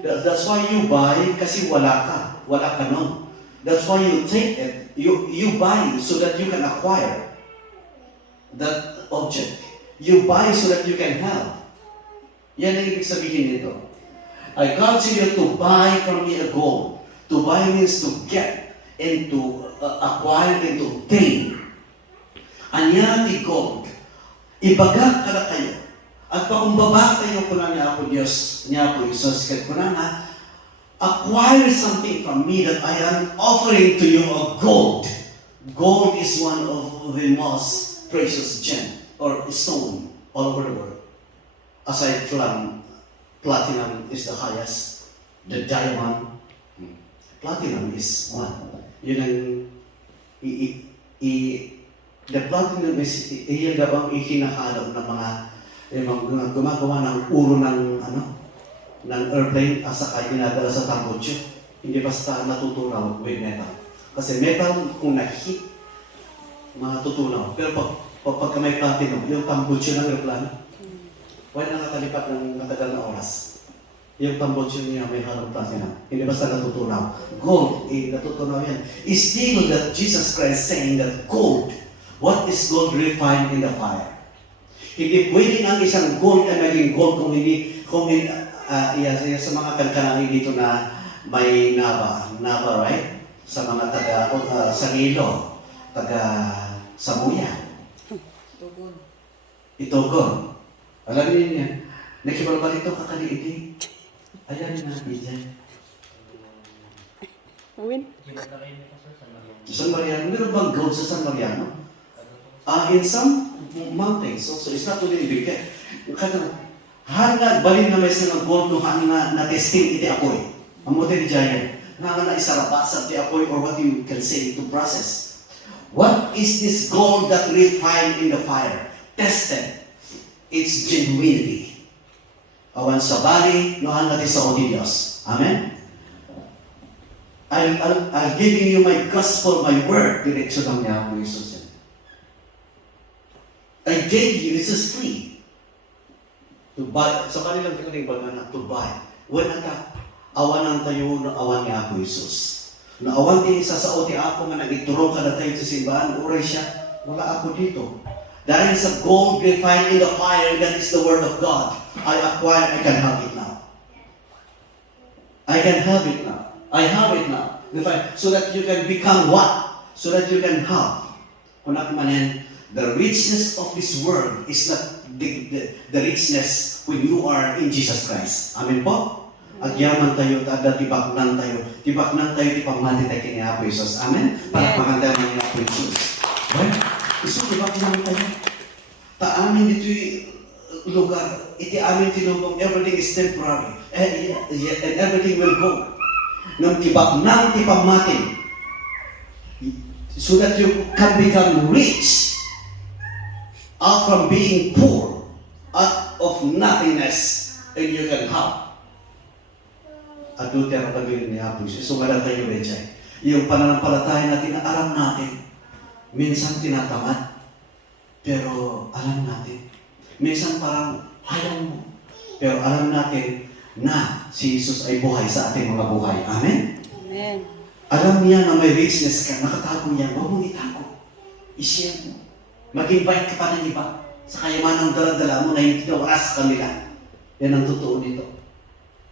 That's why you buy kasi wala ka. Wala ka nun. That's why you take it. You buy so that you can acquire that object. You buy so that you can have. Yan ang ibig sabihin nito. I counsel you to buy from me a gold. To buy means to get and to acquire and to obtain. Anya ti gold. Ibaga ka na kayo. At pakumbaba kayo po na niya po Diyos, niya po Isos, kat po na acquire something from me that I am offering to you of gold. Gold is one of the most precious gem or stone all over the world. Aside from platinum is the highest, the diamond, platinum is one. Yun ang the platinum is iyan daw ang ihinahalo ng mga gumagawa ng ulo ng ng airplane at saka dinadala sa tambutso. Hindi basta natutunaw with metal. Kasi metal kung nahit, matutunaw. Pero pagka may platinum, yung tambutso ng airplane, wala nakakalipat ng matagal na oras. Yung tambutso niya may halong platinum. Hindi basta natutunaw. Gold, natutunaw yan. It's still that Jesus Christ saying that gold, what is gold refined in the fire? Hindi pwedeng ang isang gold ay maging gold kung hindi sa mga kankanangin dito na may Nava, right? Sa mga taga Sanilo, taga Samuya. Itogon. Alam niyo yan. Nakibarbal ito kakaliiti. Ayan na, DJ. Win. San Mariano, meron bang gold sa San Mariano? In some mountains also, it's not only big. Hanggang balin na may sa gold no hanggang na-testing iti apoy. Amote ni Giant. Hanggang na isarabasan ti apoy or what you can say to process. What is this gold that refined in the fire? Tested. Its genuinity. Awan sa bali, no hanggang ti sa odi Diyos. Amen? I'll giving you my gospel, my word. Direksyon lang niya ako, Jesus. I gave you, this is free. To buy, sa kanilang tingin ba na to buy. Wala ka, awan ang tayo na awan niya ako, Jesus. Na awan din sa oti ako nga nagituro ka na tayo sa simbahan, uray siya, wala ako dito. Dahil sa gold refined in the fire, that is the word of God. I acquire, I can have it now. I can have it now. I have it now. So that you can become what? So that you can have. Kung nakimanin, the richness of this world is not the richness when you are in Jesus Christ. Amen po? Agyaman tayo, tibaknan tayo, di pamati tayo kini Apo Jesus. Amen? Para pangandaman ni Apo Jesus. Right? So, tibaknan tayo. Amin dito'y lugar, iti amin tinubong, everything is temporary. And everything will go. Nang tibaknan, tipamatin. So that you can become rich. Out from being poor, out of nothingness, and you can have. At doon tayo pag-ibig ni Apo Jesus. So, wala tayo rin siya. Yung pananampalataya natin na alam natin, minsan tinatamad, pero alam natin. Minsan parang ayaw mo. Pero alam natin na si Jesus ay buhay sa ating mga buhay. Amen? Amen. Alam niya na may richness ka, nakatago niya, huwag mong itago. I-share mo. Mag-invite ka pa ng iba sa kayamanang dala-dala mo na hindi na wala sa kanila. Yan ang totoo dito.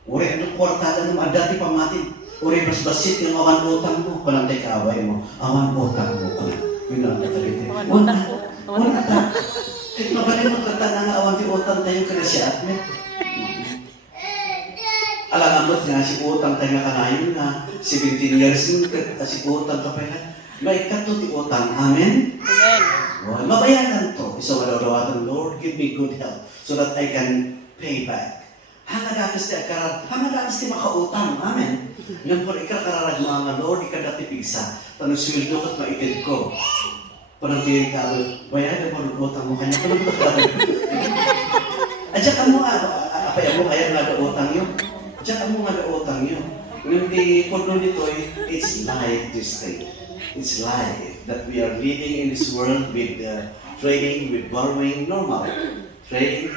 Uri, ano kwartada naman, dati pa matin. Uri, basbasit yung awan utang mo. Kung nang kaaway mo, awan utang mo. Yun ang katalite. Utang po. Utang. Mabalin mo tata nga awan ti utang tayo ka na siya at me. Alam nga si utang tayo nga kanayon na 17 years si utang ka pa yan. May kato ti utang. Amen? Amen. Well, mabayaran to. So, madawatan, Lord, give me good health so that I can pay back. Hangadakas ti makautang. Amen? Ngayon po, ikakararag mga Lord, ikadati pigsa. Tanong sweldo ka't maitid ko. Parang tiyan ka, bayaran mo, utang mo kanya. Parang adya ka mo, apaya mo kaya nag-utang yun. Adya ka mo nag-utang yun. Ngayon di, kung dito, it's life this day. It's life that we are living in this world with trading, with borrowing, normal. Trading,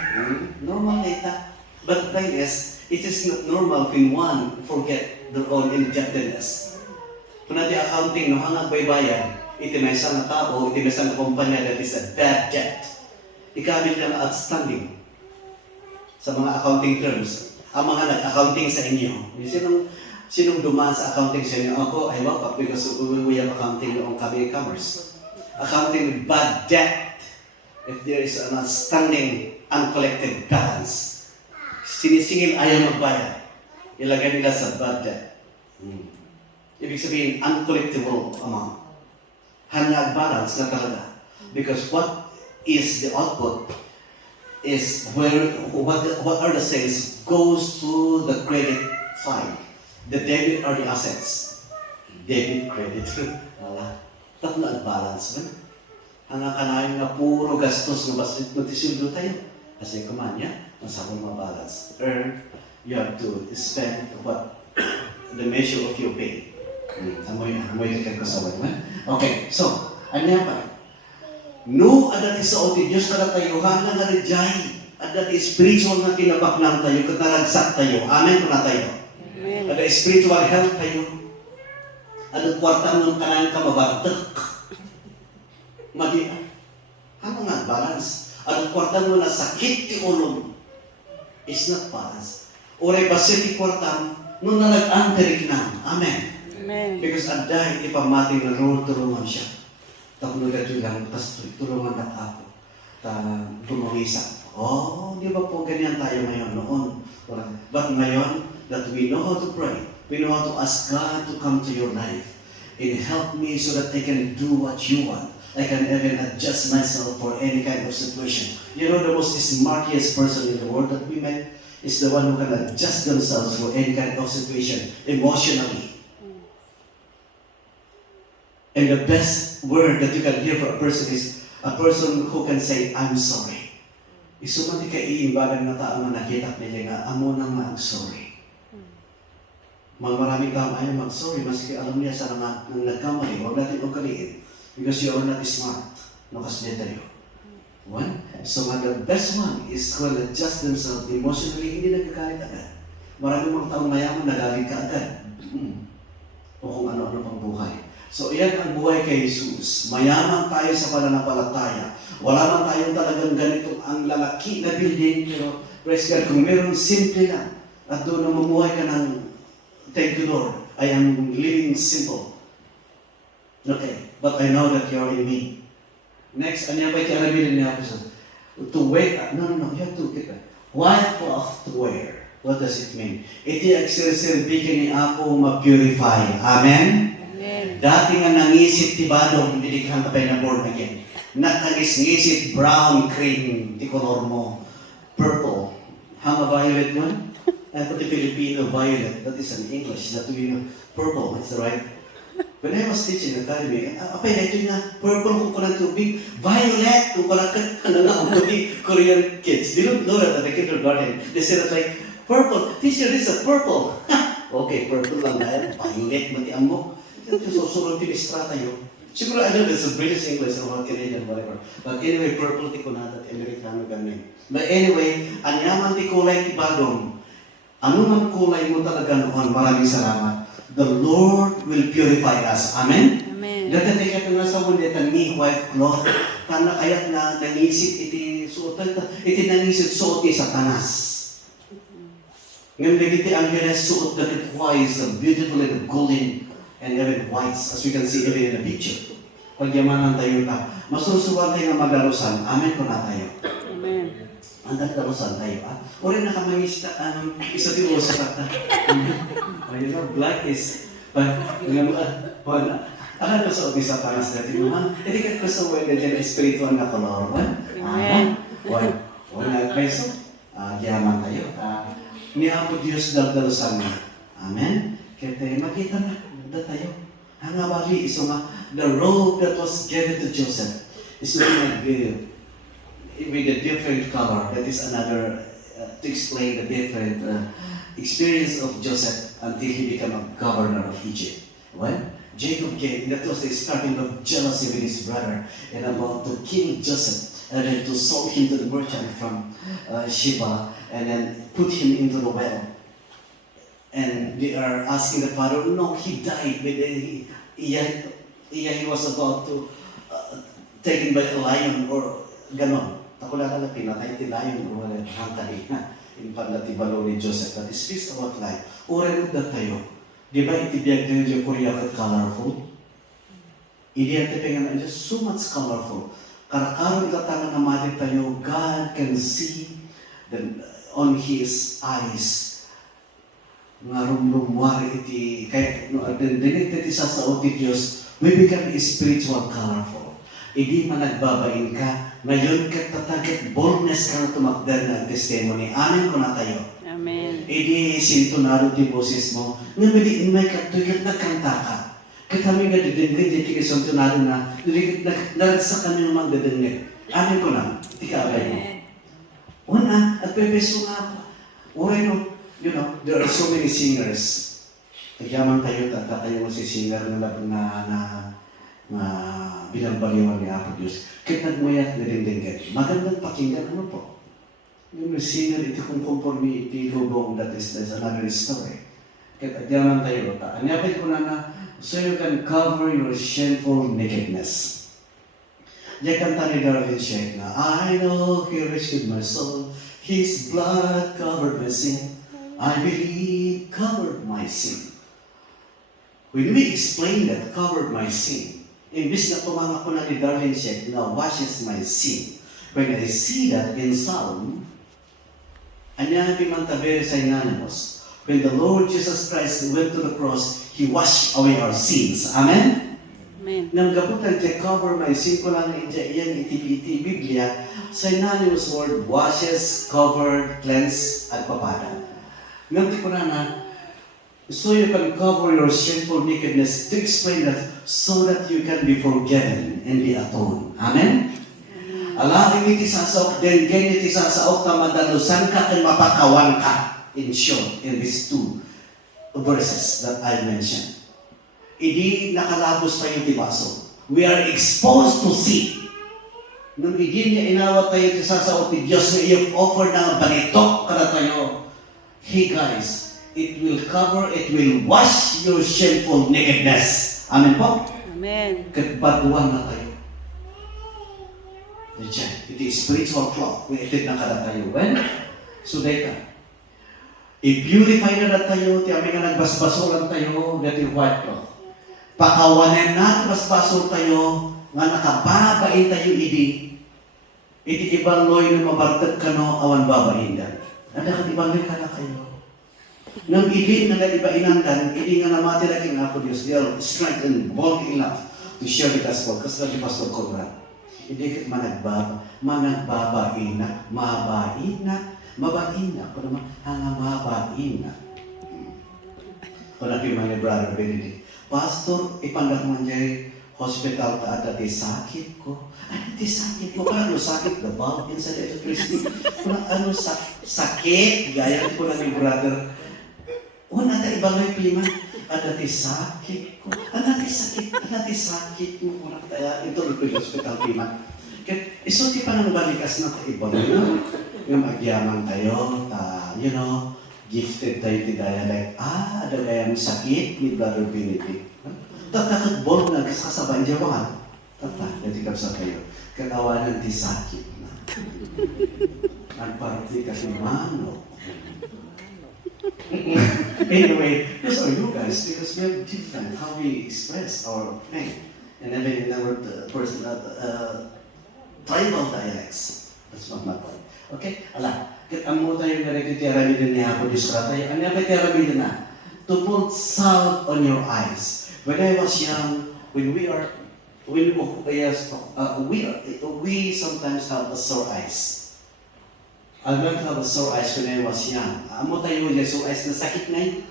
normal data. But the thing is, it is not normal when one forget their own indebtedness. Kung natin accounting, no, hanggang baybayan, iti may isang tao, iti may isang kumpanya that is a bad debt. Ikamit lang outstanding sa mga accounting terms. Ang mga nag-accounting sa inyo, sinong dumaan sa accounting sa inyo? Ako, I love it because we have accounting noong kami commerce. Accounting with bad debt. If there is an outstanding uncollected balance, sinisingil ayaw magbayad. Ilagay nila sa bad debt. Ibig sabihin, uncollectible amount. Hanggang balance na talaga. Because what is the output is what are the sales goes to the credit side. The debit are the assets. Debit, credit. Wala. Tatlo ang balance man. Hanggang kanayon na puro gastos na basit magtisildo tayo. Kasi kumanya, masama mga balance. Earn, you have to spend what the measure of your pay. Amoy na kasawan man. Okay, so, ano yan pa? No, adati sa oti Diyos kada tayo, hanggang na rejay. Adati spiritual na kinabaknang tayo, kataragsak tayo. Amen po na tayo. Amen. Ada spiritual health tayo. Ada kwartang ng kanang kamabartak. Madi, ano nga balance? Ada kwartang mo na sakit ti ulong. Is not balance. Oray basit ti kwartang, nung nalag-anterik na. Amen. Amen. Because ada iti pamating na tulungan siya. Tapos nagatuloy lang, tapos tulungan na ako. Tumawisa. Oh, di ba po ganyan tayo ngayon noon? But ngayon, that we know how to pray, we know how to ask God to come to your life and help me so that I can do what you want. I can even adjust myself for any kind of situation. You know, the most smartest person in the world that we met is the one who can adjust themselves for any kind of situation emotionally. And the best word that you can hear for a person is a person who can say, I'm sorry. Isumati ka iimbagan na tao na nakita niya nga, amo nang mag-sorry. Mga maraming tao ay mag-sorry, maski alam niya sa nang nagkamali, huwag natin ugaliin. Because you are not smart. Nakasya tayo. One, so the best one is who will adjust themselves emotionally, hindi nagkakalit agad. Maraming mga taong mayaman, nagalit ka agad. O kung ano-ano pang buhay. So, iyan ang buhay kay Jesus. Mayaman tayo sa pananampalataya. Wala man tayong talagang ganito ang lalaki na building, pero praise God, kung meron simple lang, at doon na mamuhay ka ng thank you Lord, I am living simple. Okay, but I know that you are in me. Next, ano ba yung karamihan niya episode? To wake up. No, you have to get that. White cloth to wear. What does it mean? Iti agsisilbihin ni ako ma-purify. Amen? Amen. Dati nga nangisip ti badong, hindi ka pa na born again. Nakagisngisip brown, cream, ti color mo. Purple. Hanga violet one? Ako ti Filipino violet. That is an English. That we know. Purple, is that right? When I was teaching in academy, apay na ito nga, purple kung kulang tubig, violet kung kulang tubig, Korean kids. They don't know that at the kindergarten. They say that like, purple, teacher, this is purple. Okay, purple lang dahil, violet, matiam mo. Susunod tinistra tayo. Siguro, I don't know, it's a British English or Canadian, whatever. But anyway, purple ti ko na at Amerikano ganin. But anyway, anyaman ti kulay ti badong. Ano man kulay mo talaga noon, maraming salamat. The Lord will purify us. Amen? Amen. Dati ka nga sa wala ni white cloth. Kana kayat na nangisip iti suot iti nangisip suot ti Satanas. Ngayon dagiti Angeles suot dagiti white, the beautiful and golden and even whites, as we can see even in the picture. Pagyamanan tayo ta, masusuwan tayo na magalusan. Amen ko na tayo. Amen. Ang galusan tayo, ha? O rin nakamangista, isa ti usa kata. You know, black is, but, wala. Akala ko sa uti sa tanas natin, hindi ka ko sa wala dyan espiritual na kolor, ba? Amen. Wala, peso. Yaman tayo. Niya po Diyos dagdalusan na. Amen? Kaya tayo, makita na, tayo. Hanga bali, iso nga, the robe that was given to Joseph is like with a different color. That is another, to explain the different experience of Joseph until he became a governor of Egypt. Well, Jacob came, that was the starting of jealousy with his brother and about to kill Joseph and then to sold him to the merchant from Sheba and then put him into the well. And they are asking the father, no, he died. But he was about to taken by a lion or ganon. Takula ka na pinatay ti lion or wala hangkali na. In panlati balo ni Joseph. That speaks about life. Ore mo da tayo. Di ba itibiyag tayo yung Korea at colorful? Hindi natin pengen just so much colorful. Karakaro ikatangan na mati tayo, God can see on His eyes nga rumlumwari iti kaya dinit iti sasaot ti Diyos, we become spiritual colorful. Hindi man nagbabain ka, ngayon ka tatagat boldness ka na tumakdan ng testimony. Amen ko na tayo. Amen. Hindi sintonado ti boses mo, nga may may katuyot na kanta ka. Katami nga didingit, iti sintonado na, naragsa kami naman didingit. Amen ko na, iti kaabay mo. Una, at pepeso nga ako. Ure no, you know, there are so many singers. Nagyaman tayo, tayo mo si singer na binabaliwan ni Apo Diyos. Kahit nagmayat na dindinggan. Magandang pakinggan, ano po? Yung singer, iti kung conforme, iti lubong, that's another story. Kahit nagyaman tayo, anyapin ko na so you can cover your shameful nakedness. Diyan kanta ni Darwin Sheik na, I know He rescued my soul, His blood covered my sin. I believe covered my sin. When we explain that covered my sin, imbis na tumama ko na ni Darwin Sheik na washes my sin, when I see that in Psalm, anya pimanta very synonymous. When the Lord Jesus Christ went to the cross, He washed away our sins. Amen? Amen. Nang gabutan siya, cover my sin ko lang iyan iti Biblia, synonymous word, washes, covered, cleanse, at papada. Nganti ko na, so you can cover your shameful nakedness to explain that so that you can be forgiven and be atoned. Amen? Alawin iti sasaok, then ganyan iti sasaok na madalusan ka at mapakawan ka. In short, in these two verses that I mentioned. Hindi nakalabos tayo ti baso. We are exposed to sin. Nung hindi niya inawat tayo ti sasaok ti Diyos na iyong offer na balitok kada tayo. Hey guys, it will cover, it will wash your shameful nakedness. Amen po? Amen. Katbaguan na tayo. Diyan, it is spiritual cloth. Kung itin na kada tayo. Well, so ka. I-purify na tayo, ti amin nga nagbasbasolan tayo, that yung white cloth. Pakawanan na basbasol tayo, nga nakababain tayo idi. Iti ibaloy na mabartag ka no, awan babain dan. Ada ka ibaloy ka na kayo. Nang idi na iba inandan, idi nga namati na king Apo Diyos, they are strength and bold enough to share the gospel. Kasi na di Pastor Conrad. Hindi ka managbabain na, mabain na, mabain na, pero mabain na. Kung nakiman ni Brother Benedict, Pastor, ipandak man dyan, hospital ta at ati sakit ko. Ano ti sakit mo? Paano sakit? Dabaw din sa Dito Cristo. Kung ano sakit, gaya ko na ni Brother. O nata ibaloy piman. Anati sakit ko. Anati sakit mo. Kung nakataya, ito rin ko yung hospital piman. Kaya, isuti pa ng balikas na kaibang, yung magyaman tayo, you know, gifted tayo ti dialect. Ada kayang sakit ni Brother Benedict. Tatakatbol na kasasabay jawahan. Jadi kapsa kayo. Kakawanan ti sakit na. Nagparti kasi mano. Anyway, those are you guys because we have different how we express our pain. And even in our tribal dialects. That's not my point. Okay? Ala, ang mo tayo na nagtitira din niya ako distra tayo. Ano ba tira din na? To put salt on your eyes. When I was young, we sometimes have a sore eyes. I learned to have a sore eyes when I was young. Amo tayo yung sore eyes, nasakit ngayon.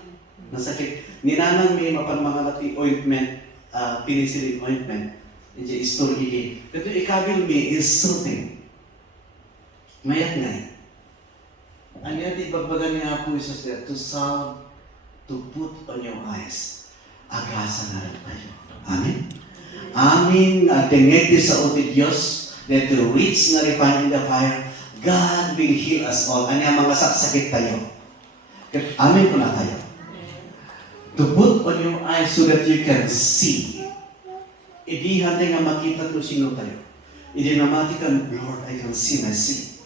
Nasakit. Ninanang may mapan mga nati ointment, penicillin ointment. Hindi istor ini. Pero ikabil mi is soothing. Mayat ngayon. Ang yan di bagbagan niya po isa siya to salve, to put on your eyes. Agasa na rin tayo. Amen? Amin. At tingiti sa uti Diyos that to reach na refine in the fire, God will heal us all. Ano yung mga sakit tayo? Amin po na tayo. To put on your eyes so that you can see. Hindi hantay nga makita kung sino tayo. Hindi namati kan, Lord, I can see my sin.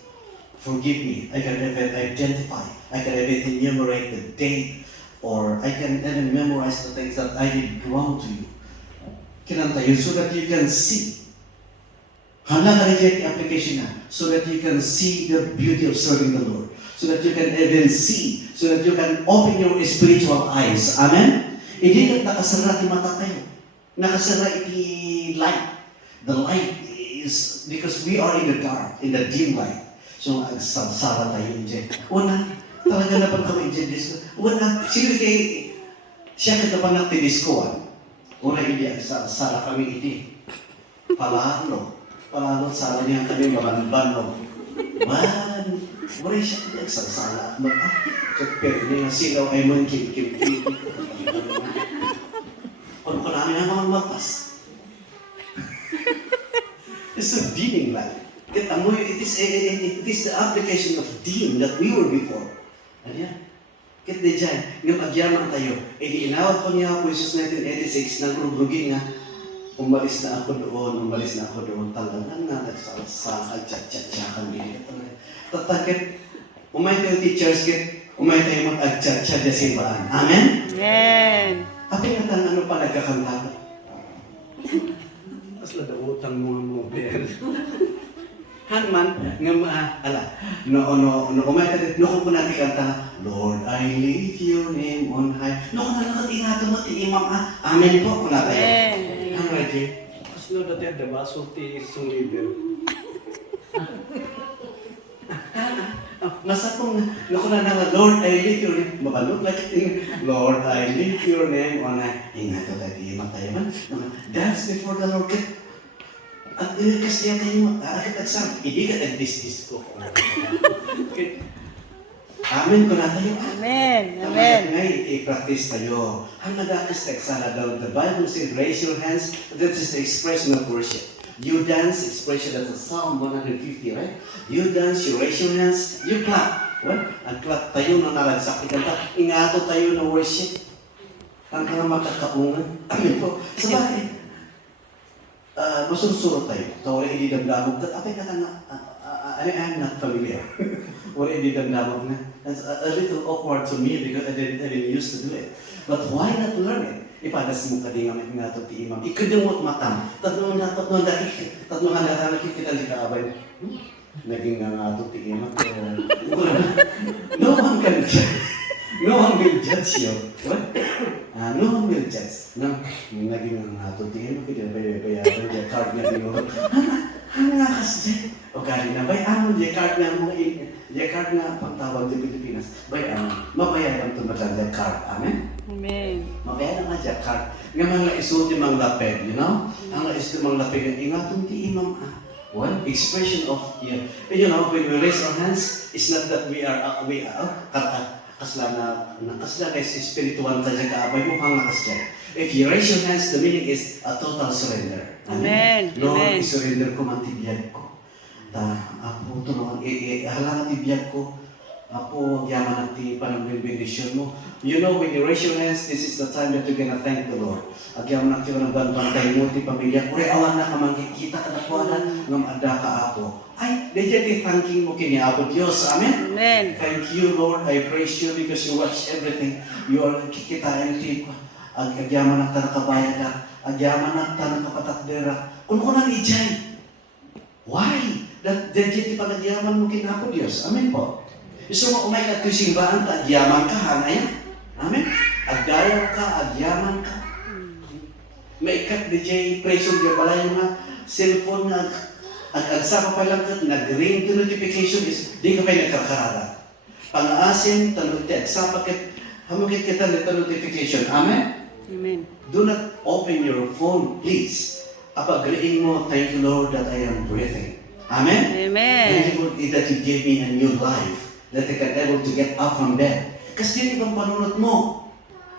Forgive me. I can even identify. I can even enumerate the date or I can even memorize the things that I did wrong to you. Kailan tayo so that you can see. Handa na rin yung application na so that you can see the beauty of serving the Lord. So that you can even see. So that you can open your spiritual eyes. Amen? Hindi na nakasara yung mata tayo. Nakasara yung light. The light is because we are in the dark, in the dim light. So, agsara tayo dyan. Una, talaga na pag kami dyan disco. Una, sino kay siya kagapanak ti discoan. Una, hindi agsara kami iti. Palalo, sara niya kami mabanbano. Wala siya kaya agsara. Pero niya silaw ay man kim. Ano ko namin ang mga mapas? It's a dimming light. It is the application of dim that we were before. Ano yan? Kaya di dyan, yung agyaman tayo, inawat ko niya ako Jesus 1986, nagurugin nga, umalis na ako doon, talagang nga, nagsalsa, chat-chat kami. Tatakit, umay tayo teachers, umay tayo mag-chat-chat sa simbahan. Amen? Amen. Api nga tang ano pa nagkakanta. Mas ladautang mga mobile. Hanman, nga umay tayo, kung natin kanta, Lord, I lift your name on high. Kung nakatingado mo, imam, amen po, kung natin. Amen. Ang ready? Kasi dati, diba, sulti isang liber. Nasa kong, Lord, I lift your name. Mabalot like it. Lord, I lift your name on high. Ingat ko tayo, imam tayo man. Dance before the Lord. At kasi yan tayo, akit-agsam. Hindi ka nag-dis-dis ko. Amen ko na tayo. Amen. Amen. Ngayon, i-practice tayo. Ang nag-akastek sana daw, the Bible says, raise your hands. That is the expression of worship. You dance, expression, that's Psalm 150, right? You dance, you raise your hands, you clap. Well, ang clap tayo na naragsak. Ingato tayo na worship. Ang makakaungan. Amen po. Sabay, masunsuro tayo. Tawag hindi damdamog. Apay ka na, I'm not familiar. Or hindi damdamog na. That's a little awkward to me because I didn't used to do it. But why not learn it? Ipadas mo ka din nga ito ti imam. Ikadumot matam. Tatlong handa kita di kaabay. Naging nga ito ti imam. No one can judge. No one will judge you. What? No one will judge. Naging nga ito ti imam. Kaya card niya pinuro. Hanga kas dyan. O gari na, bay amon, card na mga card na pagtawag sa Pilipinas. Bay amon, mabayaran ito matanda card. Amen? Amen. Mabayaran nga dyan card. Nga mga isuti mang lapid, you know? Ang isuti mang lapid, ingatong ti imam One expression of, you know, when we raise our hands, it's not that we are kasla is spiritual ta dyan kaabay mo hanga kas dyan. If you raise your hands, the meaning is a total surrender. Amen. Lord, Amen. isurrender ko man tibiyag ko. Apo, ito naman, halangan tibiyag ko. Apo, yaman natin panambing benediction mo. You know, when you raise your hands, this is the time that you're gonna thank the Lord. Agyaman natin ng bantay mo, ti pamilya. Ure, awan na ka mangkikita ka na po na, ngam ada ka ako. Ay, legit thanking mo kini Apo Diyos. Amen? Amen. Thank you, Lord. I praise you because you watch everything. You are kikitain ti agyaman na tanakabayada, agyaman na tanakapatakdera. Kung nang ijay. Why? That legit panagyaman mo kina Apo Diyos. Amen po. Gusto mo umay ka kusimbaan ta agyaman ka hanaya. Amen? Agdayaw ka, agyaman ka. May ikat DJ preso di balayo nga cellphone nga agsama pa lang kat nag-ring to notification is di ka pa nagkakarada. Pang-asin tanong ti agsama kat hamagit kita nito notification. Amen? Amen. Do not open your phone, please. Apagriin mo, thank you Lord that I am breathing. Amen? Amen. Thank you Lord that you gave me a new life, that I can able to get up from bed. Kasi din ibang panunod mo.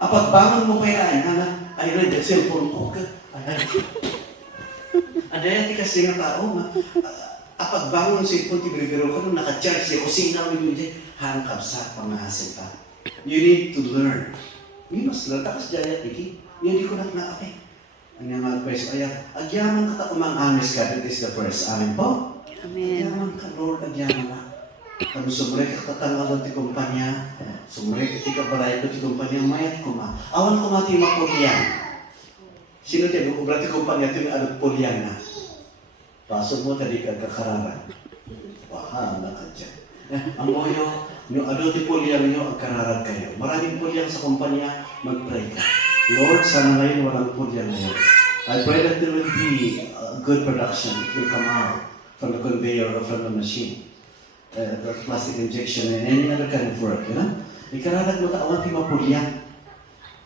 Apagbangon mo pa yan, I read the cellphone ko. Adaya ti kasi nga tao, apagbangon sa cellphone, tibiribiro ka nung naka-charge siya, kusina mo yun dyan, hangkap sa pangasin pa. You need to learn. You must learn. Takas jaya, Iki. Hindi ko nakakapay. Ang mga advice, agyaman ka ta umang amis ka, that is the first. Amen po? Amen. Agyaman ka, Lord, agyaman ka. Kami sumulay ka katangalan ti kumpanya, sumulay ka ti kabalay ko ti kumpanya, mayat ko ma. Awan ko mati mapulyan. Sino tayo, ubra ti kumpanya, ito yung adot pulyan na. Pasok mo, tadi ka kakararan. Wahala ka dyan. Ang moyo, yung adot ti pulyan nyo, ang kararan kayo. Maraming pulyan sa kumpanya, mag-pray ka. Lord, sana ngayon walang pulyan ngayon. I pray that there will be a good production. It will come out from the conveyor or from the machine. The plastic injection and any other kind of work, you know? Ikaradag mo taawan ti mapulyan.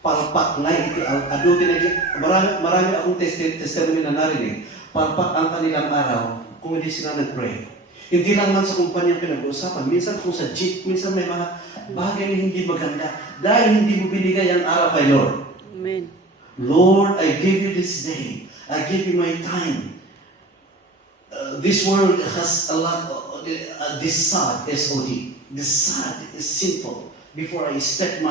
Palpak na iti adutin na marami akong testimony na narinig. Palpak ang kanilang araw kung hindi sila nag-pray. Hindi lang man sa kumpanya pinag-uusapan. Minsan kung sa jeep, minsan may mga bagay na hindi maganda. Dahil hindi mo binigay ang araw kay Lord. Amen. Lord, I give you this day. I give you my time. This world has a lot of this sad SOD. This sad is sinful. Before I step,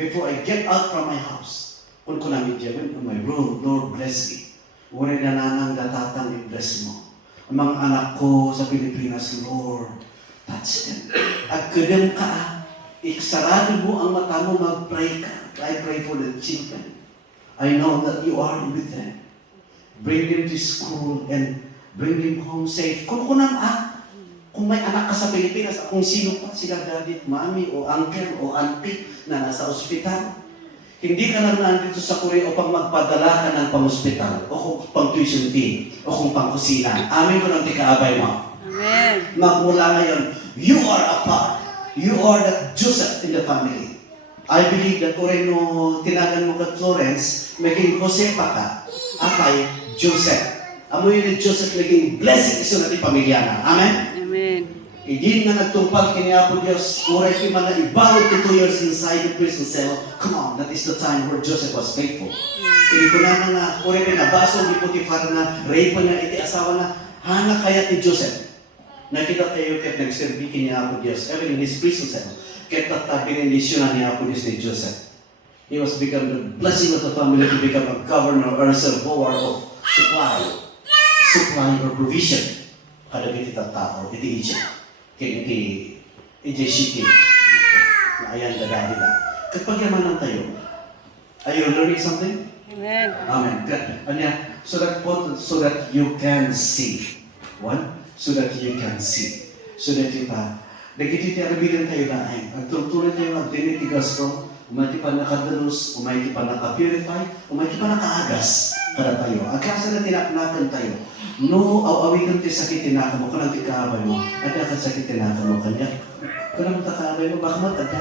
before I get out from my house, kung namin dyan, in my room, Lord bless me. Uri na nanang datatang i-bless mo. Ang mga anak ko sa Pilipinas, Lord, touch them. At kudang ka, iksarado mo ang mata mo, mag-pray ka. I pray for the children. I know that you are with them. Bring them to school and bring them home safe. Kung may anak ka sa Pilipinas, kung sino pa sila daddy, mami, o uncle, o auntie na nasa ospital, hindi ka lang nandito sa Korea upang magpadala ka ng pang-ospital, o kung pang-tuition fee, o kung pang-kusina. Amin ko ng tikaabay mo. Amen. Magmula ngayon, you are a part. You are the Joseph in the family. I believe that kung no tinagan mo ka Florence, maging Josepa ka, akay Joseph. Amoy ni Joseph naging blessing iso natin pamilya na. Amen? Amen. Hindi nga nagtumpal kini Apo Diyos, uray ki man na ibawag to 2 years inside the prison cell. Come on, that is the time where Joseph was faithful. Hindi ko na nga, uray pinabasong ni Potiphar na rape niya iti asawa na, hana kaya ti Joseph. Nakita tayo kahit nagserbi kini Apo Diyos, even in his prison cell. Kahit tatabi ni misyon ni Apo Diyos ni Joseph. He was become the blessing of the family to become a governor or a reservoir of supply or provision. Kada kita tao, iti Egypt. Kaya iti City. Na ayan, dagadi na. Kapag yaman tayo, are you learning something? Amen. Amen. Anya, so that you can see. What? So that you can see. So that kita, nagititi arabilan tayo na ay, agtultulan tayo magdinig ti gospel, umay pa nakadalos, umay pa naka-purify, umay pa nakaagas para tayo. Agkasa na tinaknakan tayo. No, awawigan ti sakit tinaka mo, kanang ti kaabay mo, at akan sakit tinaka mo kanya. Kanang ta kaabay mo, baka matagka.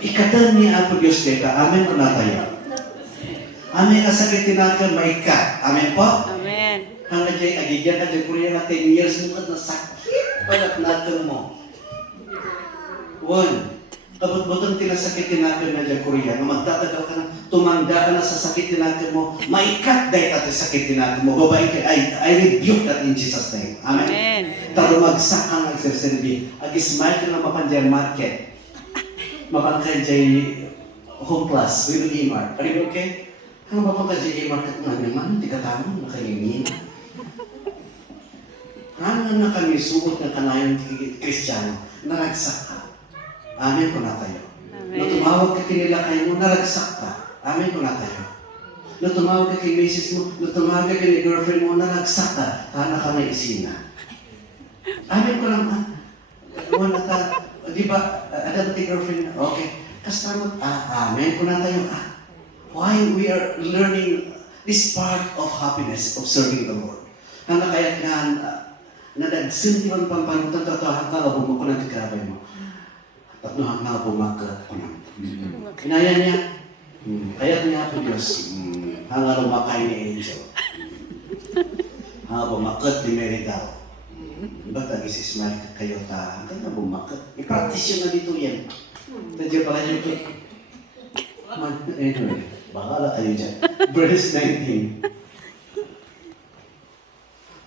Ikatan ni Apo Diyos kita, amen po na tayo. Amen ka sakit tinaka, may ka. Amen po? Amen. Hanggang dyan, agigyan ka dyan, kuya na 10 years mo ka na sakit, palat natin mo. One, abot-botong tinasakit tinakin na dyan Korea, nga magtatagal ka na, tumanda ka na sa sakit tinakin mo, maikat dahil at sakit tinakin mo, babae ka, I rebuke that in Jesus' name. Amen. Amen. Taro magsakang agsasalbi, ag-smile ka na mapan dyan market, mapan ka dyan home plus, we will e-mark. Are you okay? Ano ba pa ka dyan e-market na naman, hindi ka tamo, nakayingin. Ano na kami suot ng kanayon Kristiyano, naragsak ka. Amen ko na tayo. Amen. Na tumawag ka kinila kayo mo, naragsak ka. Amen ko na tayo. Na tumawag ka kay misis mo, na tumawag ka kay girlfriend mo, naragsak ka. Hana ka na isina. Amen ko lang. Wala ka, di ba, ada ba girlfriend? Okay. Kasama, amen ko na tayo. Why we are learning this part of happiness of serving the Lord. Hana kaya nga, nadagsintiwan pang panutan, tatahan ka, abong ko na tigrabay mo. Tatluhan nga bumagat ko na. Kinaya niya. Kaya niya po Diyos. Hanga lumakay ni Angel. Hanga bumagat ni Mary daw. Ba't nag-isismile kayo ta? Hanggang na bumagat. I-practice yun na dito yan. Tadyo pala yun ito. Anyway, bakala kayo dyan. Verse 19.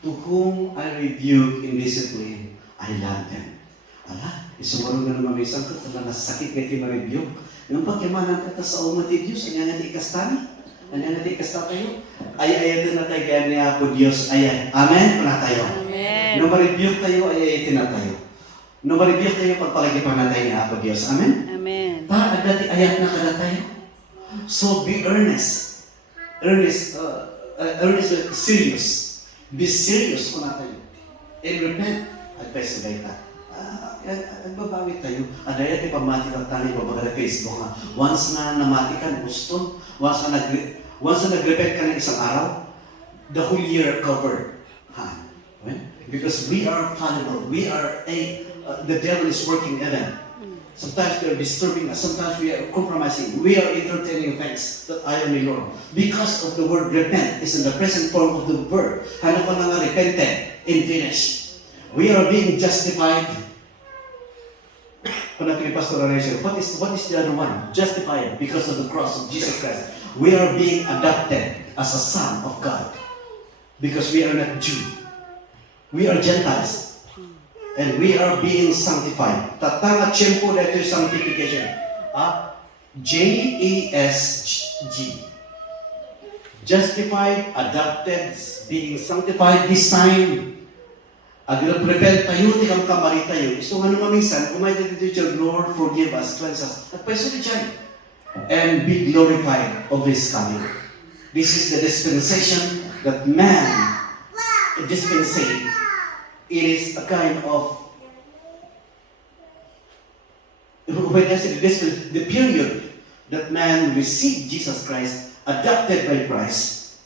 To whom I rebuke in discipline, I love them. Ala, isumaro na naman may isang katala na sakit nga iti ma-rebuke. Nung pagkimanan ka sa umati Diyos, anya nga di ikastani? Anya nga di ikasta tayo? Ay-ayatin na tayo kaya niya po Diyos. Ayan. Amen? Kuna tayo. Amen. Nung ma-rebuke tayo, ayatin na tayo. Nung ma-rebuke tayo, pagpalagipan na tayo niya po Diyos. Amen? Amen. Para agad ayat na kada tayo. So be earnest. Earnest, serious. Be serious kuna tayo. And repent. Advice na ka. Nagbabawi tayo. Adaya tayo pamati ng tani babaga Facebook ha. Once na namati ka, gusto. Once na nag-repent ka ng isang araw, the whole year covered. Ha? Well, because we are fallible. We are the devil is working even. Sometimes we are disturbing us. Sometimes we are compromising. We are entertaining things that I am the Lord. Because of the word repent is in the present form of the verb. Ano ko na nga repented and finished. We are being justified. Kung natin Pastor Rachel, what is the other one? Justified because of the cross of Jesus Christ. We are being adopted as a son of God. Because we are not Jew. We are Gentiles. And we are being sanctified. Tatanga tiyempo na ito yung sanctification. J-E-S-G. Justified, adopted, being sanctified this time. Repent tayo, di kang kamari tayo. Gusto nga naman minsan, kung may dito, Lord, forgive us, cleanse us. At pwesto di dyan. And be glorified of His coming. This is the dispensation that man dispensate. It is a kind of, when I say the period that man received Jesus Christ, adopted by Christ,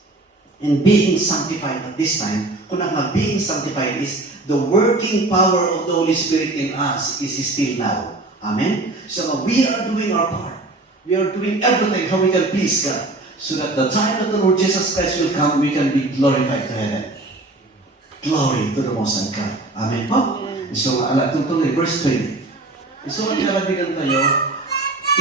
and being sanctified at this time. Kung ang being sanctified is the working power of the Holy Spirit in us is still now. Amen? So we are doing our part. We are doing everything how we can please God. So that the time that the Lord Jesus Christ will come, we can be glorified to heaven. Glory to the Most High God. Amen po? So, tutuloy, verse 20. So, nilalabigan tayo,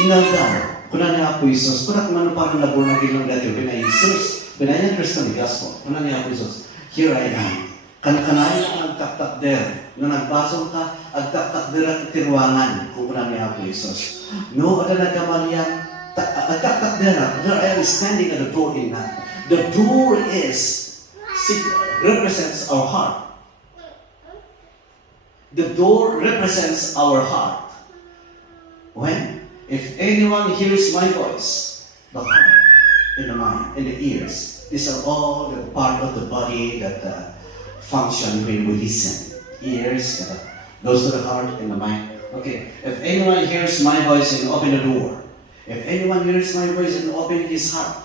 inaldaw, kunan niya ako Isus, kunan kumano pa nang nabunag ilang dati, binay Isus, binayan Kristo ni Gospel, kunan niya ako Isus, here I am. Kanay ang agtaktak der, na nagbasong ka, agtaktak der at tirwangan, kung kunan niya ako Isus. No, ada nagkamalian, agtaktak der I am standing at the door in that. The door represents our heart. The door represents our heart. When? If anyone hears my voice, the heart, and the mind, and the ears, these are all the part of the body that function when we listen. Ears, goes to the heart and the mind. Okay, if anyone hears my voice and open the door, if anyone hears my voice and open his heart,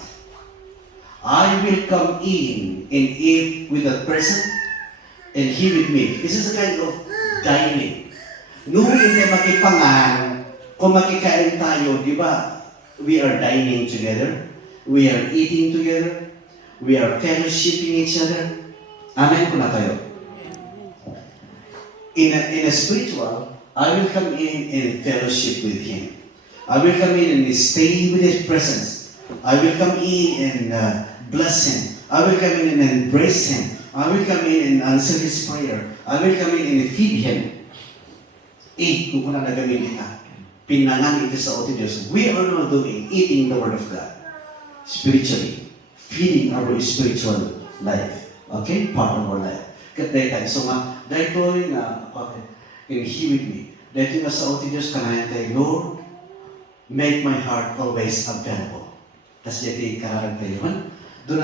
I will come in and eat with that person, and he with me. This is a kind of dining. Nung hindi makipangan, kung makikain tayo, di ba? We are dining together. We are eating together. We are fellowshipping each other. Amen po na tayo. In a spiritual, I will come in fellowship with Him. I will come in and stay with His presence. I will come in and bless Him. I will come in and embrace Him. I will come in and answer His prayer. I will come in and feed Him. Kung kuna na gawin kita, pinangan ito sa ating Diyos. We are now doing, eating the Word of God. Spiritually. Feeding our spiritual life. Okay? Part of our life. Kaya tayo. So nga, dahil ko in He with me. Dahil nga sa ating Diyos, kanayan tayo, Lord, make my heart always available. Tapos yun kararag tayo. Do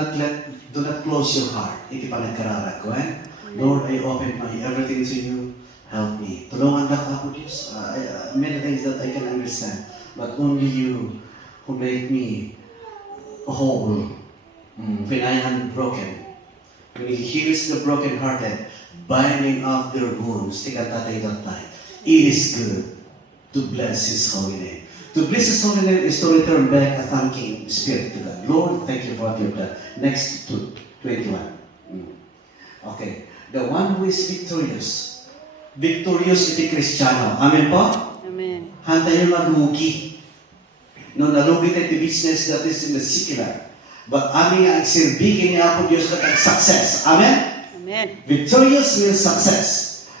not close your heart. Iti pa nagkararag ko. Lord, I open my everything to you. Help me. Tulungan ka ako, Diyos. Many things that I can understand. But only you who make me whole. When I am broken. When He heals the brokenhearted, binding up their wounds. Tika tatay tatay. It is good to bless His holy name. To bless His holy name is to return back a thanking spirit to God. Lord, thank you for what you've done. Next to 21. Okay. The one who is victorious. Victorious iti Kristiyano. Amen po? Amen. Hantay yung malugi. No, nalugi tayo the business that is in the secular. But amin nga ang sirbigin niya po Diyos kat success. Amen? Amen. Victorious means success.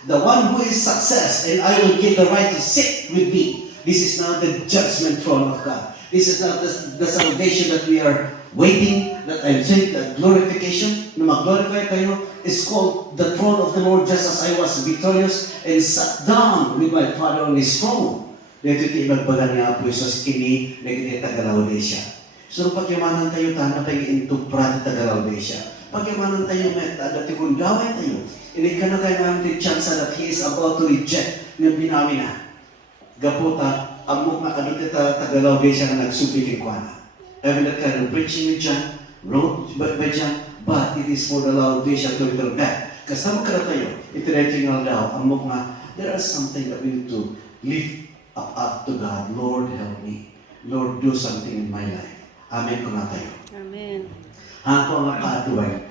The one who is success, and I will give the right to sit with me. This is not the judgment throne of God. This is not the salvation that we are waiting, that I'm saying, the glorification. Na mag-glorify tayo is called the throne of the Lord, just as I was victorious and sat down with my Father on His throne. Dito iti ibagbaga niya po Isos kini, nagiti tagalaw siya. So, pagkimanan tayo, tanah tayo intupra sa tagalaw siya. Pagkimanan tayo, dati kung gawin tayo, hindi ka na tayo namin chance that He is about to reject ng binami na. Gaputa, amok na kadot ita tagalaw siya na nagsubikin ko na. Even that kind of preaching with John, wrote by John, but it is for the Laodicea to return back. Kasama ka na tayo, itiretingal daw, amok na, there is something that we need to lift up to God. Lord, help me. Lord, do something in my life. Amen ko na tayo. Amen. Ako ang kaatuan.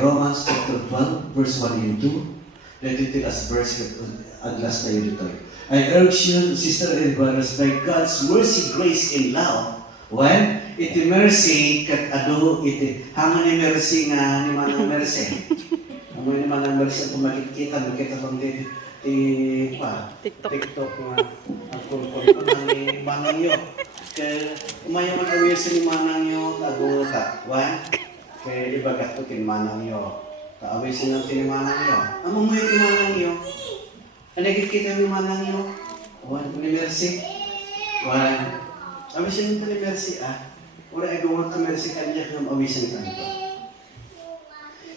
Romans chapter 12, verse 1 and 2. Dito ito as verse, aglas tayo dito. I urge you, sister and brothers, by God's mercy, grace, and love, when iti mercy, kat ado, iti, hangan ni mercy nga, ni manang mercy. Hangan ni manang mercy, kung makikita lang din, TikTok nga, ang kulkul ko ni manang yun. Kaya, umayaman awirsa ni manang yun, ado ka, wan? Kaya ibagat ko tin manang yun. Kaawirsa natin ni manang yun. Ang mumuyo ni manang yun. Nagkikita ni manang yun. Wan, ni mercy. Wan. Awisin ni mercy Ora agawag ka mercy kanya ng awisin kanito.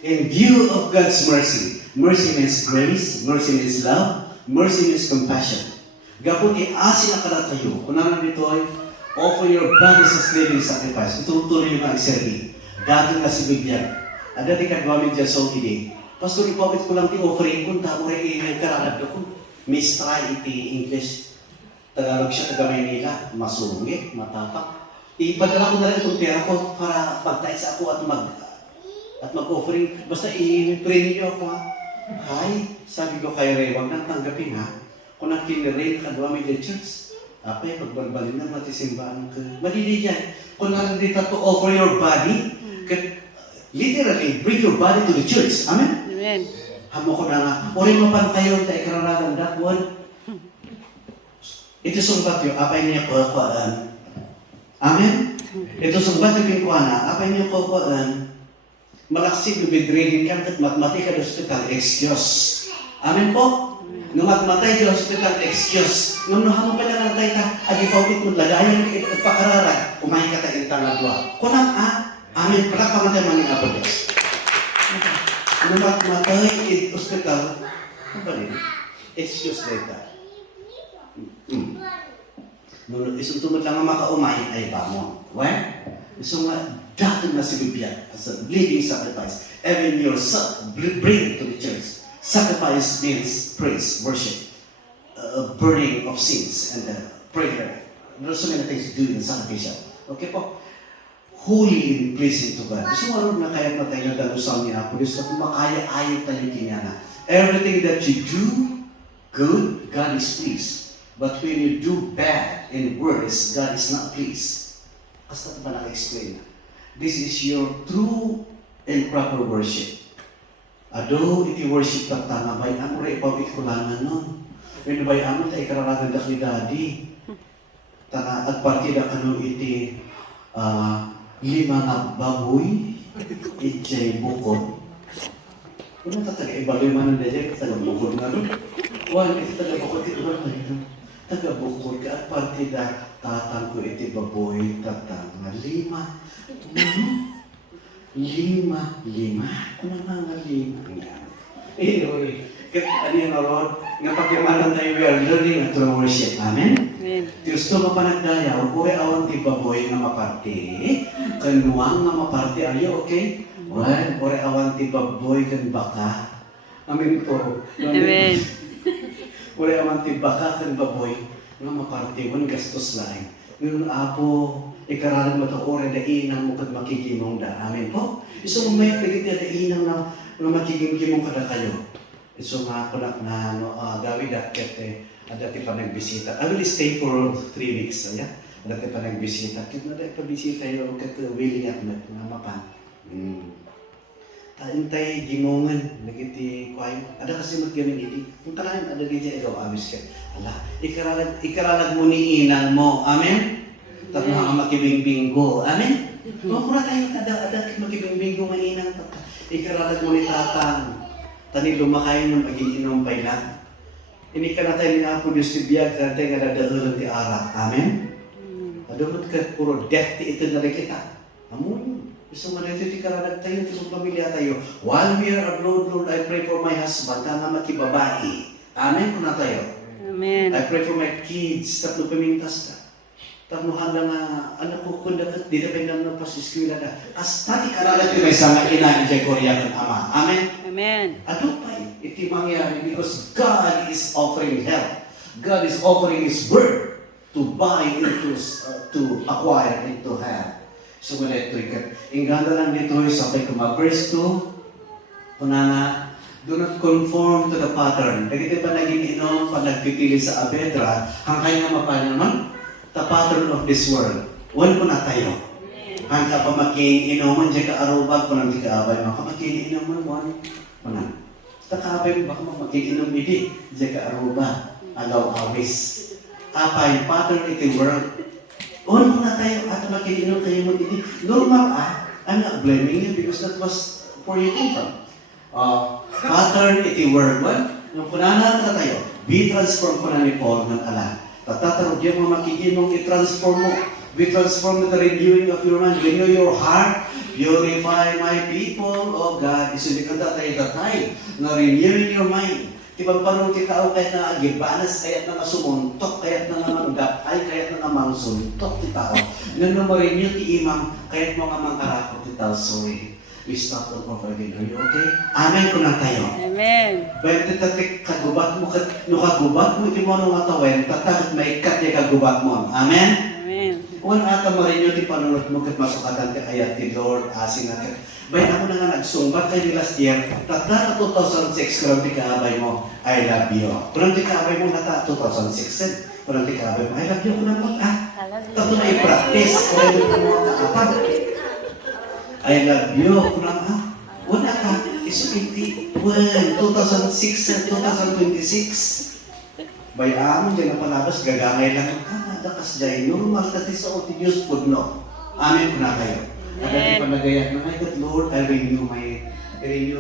In view of God's mercy, mercy means grace, mercy means love, mercy means compassion. Gaputi asin na karatayo, kunanan dito ay offer your bodies as living sacrifice. Ito tuloy yung nag-serve. Dati na si Bibyan. Ada di kagwamit dyan sa okide. Pastor, ipapit ko lang ti offering kung tamo rin i-kararad ko. Miss try iti English. Tagalog siya, tagamay nila. Masungit, matapak. Ipadala ko na rin itong pera ko para pagtais ako at mag-offering. Basta i-pray niyo ako Hi, sabi ko kay Ray, wag nang tanggapin Kung nakin-Ray, kagwamit dyan church. Apay, pagbalbalin na natin simbahan ka. Malili yan. Kung narindito to offer your body, literally, bring your body to the church. Amen? Amen. Hamo ko na nga, uri mo pan kayo, tayo kararagan dakwan. Ito sumbat yun, apay niya kuhaan. Amen? Ito sumbat yung kuhaan, apay niya kuhaan. Malaksig yung bedridden ka, at matmatay ka sa hospital, excuse. Amen po? Nung matmatay ka sa hospital, excuse. Nung hamo pa lang tayo ta, agipawit mo, lagayan ka at pakararag, kumain ka tayo itang adwa. Kunang amen, pala pamatay maning apo Diyos. Nung matmatay sa hospital, ano ba rin? Excuse later. Nung isang tumad lang ang makaumay, ay bamon. Well, isang dating na si Bibyan as a living sacrifice. Even yourself, bring it to the church. Sacrifice means praise, worship, burning of sins, and prayer. There are so many things to do in sacrificial. Okay po? Holy and pleasing to God. So, ano na kaya pa tayo dalusan niya po? Diyos na kung makaya-ayaw tayo kinana. Everything that you do, good, God is pleased. But when you do bad in words, God is not pleased. Basta ba naka-explain na? This is your true and proper worship. Ado, iti worship ng tanga bay, ang uri pa kulangan nun. When bay amon, tayo kararagan dak ni Daddy. Tanga, at partida kanu iti 5 nga baboy, iti bukod. Kung taga-ibaloy man ang dede, taga-bukod na rin. Wala, iti taga-bukod, iti ba tayo? Taga-bukod ka, at partida, tatang ko iti baboy, tatang nga 5. 5. Ano nga 5? Anyway, ano yung Lord? Nga pagkimanan tayo, we are learning to worship. Amen? Amen. Gusto mo pa nagdayaw, uri awan ti baboy nga maparte, kanuang nga maparte, are you okay? Well, uri awan ti baboy kan baka. Amen po. Amen. Uri awan ti baka kan baboy nga maparte, wan gastos laing. Ngayon apo, ikaralan mo ito, uri dainang mo kad makikimong da. Amen po? Iso mo may pagit na dainang na makikimong kada kayo. Iso nga ako na gawin dapat dati pa nagbisita. I will stay for 3 weeks. Ayan. Dati pa nagbisita. Kit na dati pa bisita yung kat willing at met mga mapan. Taintay gimongan nagiti kwayo. Ada kasi maggaming iti. Kung talagang ada gaya ikaw amis ka. Ala, ikaralag mo ni inang mo. Amen? Tapos mga makibingbinggo. Amen? Makura tayo ada makibingbinggo mainang. Ikaralag mo ni tatang. Tani lumakain ng pag-iinom pa ilan. Ini ka na tayo ni Apo Diyos ti biyag, na tayo nga nadahulan ti ara. Amen? Adumot ka, puro death ti ito na rin kita. Amun, gusto mo na ito ti karanag tayo, ti pamilya tayo. While we are abroad, Lord, I pray for my husband, na makibabae. Amen? Kung na tayo. Amen. I pray for my kids, tatlo pamintas ka. Tamuhan na nga, anak ko kung dapat, di na pinang napasiskwila na. As tati karalag ti may sama ina ni Korea kan ama. Amen? Amen. Ano pa iti mangyari? Because God is offering help. God is offering His word to buy into, to acquire into help. So wala ito ikat. Inganda lang dito sabay ko verse 2. Punana, do not conform to the pattern. Dagiti pa naging inom, pa nagpipili sa abetra, hangkay nga mapalan naman, the pattern of this world. Wala po na tayo. Hangka pa making inuman, dyan ka arubag, kung nang di ka abay, maka making inuman, wala. Wala. Takabay, baka making inom hindi, dyan ka aruba, agaw awis. Apay, pattern iti world. Wala po na tayo, at making inom kayo mo hindi. Normal I'm not blaming you because that was for your income. Pattern iti world. Well, nung punana na tayo, be transformed po na ni Paul ng ala. Tatarog yung mga makikinong i-transform mo. Be transformed with the renewing of your mind. Renew your heart. Purify my people. Oh God, isulika tayo tatay na renewing your mind. Ibang panong kitao kahit na agibanas, kahit na masumuntok, kahit na namanggapay, kahit na namangsuntok kitao. Nang namarenew ti imam, kahit mga mangkarako kitao. Sorry. We stop all over again. Are you okay? Amen ko na tayo. Amen. Bayan tatik kagubat mo, kagubat mo, iti mo nung atawen, tatakit may kat niya kagubat mo. Amen? Amen. Kung ata mo rin yun, ti panunod mo, kat masukatan ka ayat ti Lord, asing na kat. Bayan ako na nga nagsumbat kayo last year, tata na 2006, kurang ti kaabay mo, I love you. Kurang ti kaabay mo, nata 2006, kurang ti kaabay mo, I love you, kurang mo, tato na i-practice, kurang mo kaapag. I love you, kurang wala ka, isipiti, 2006 and 2026. Bayaan mo dyan na palabas, gagangay lang. Dakas dyan, normal kasi sa Diyos po, no? Amen po na kayo. At dati panagayak na, my God, Lord, I renew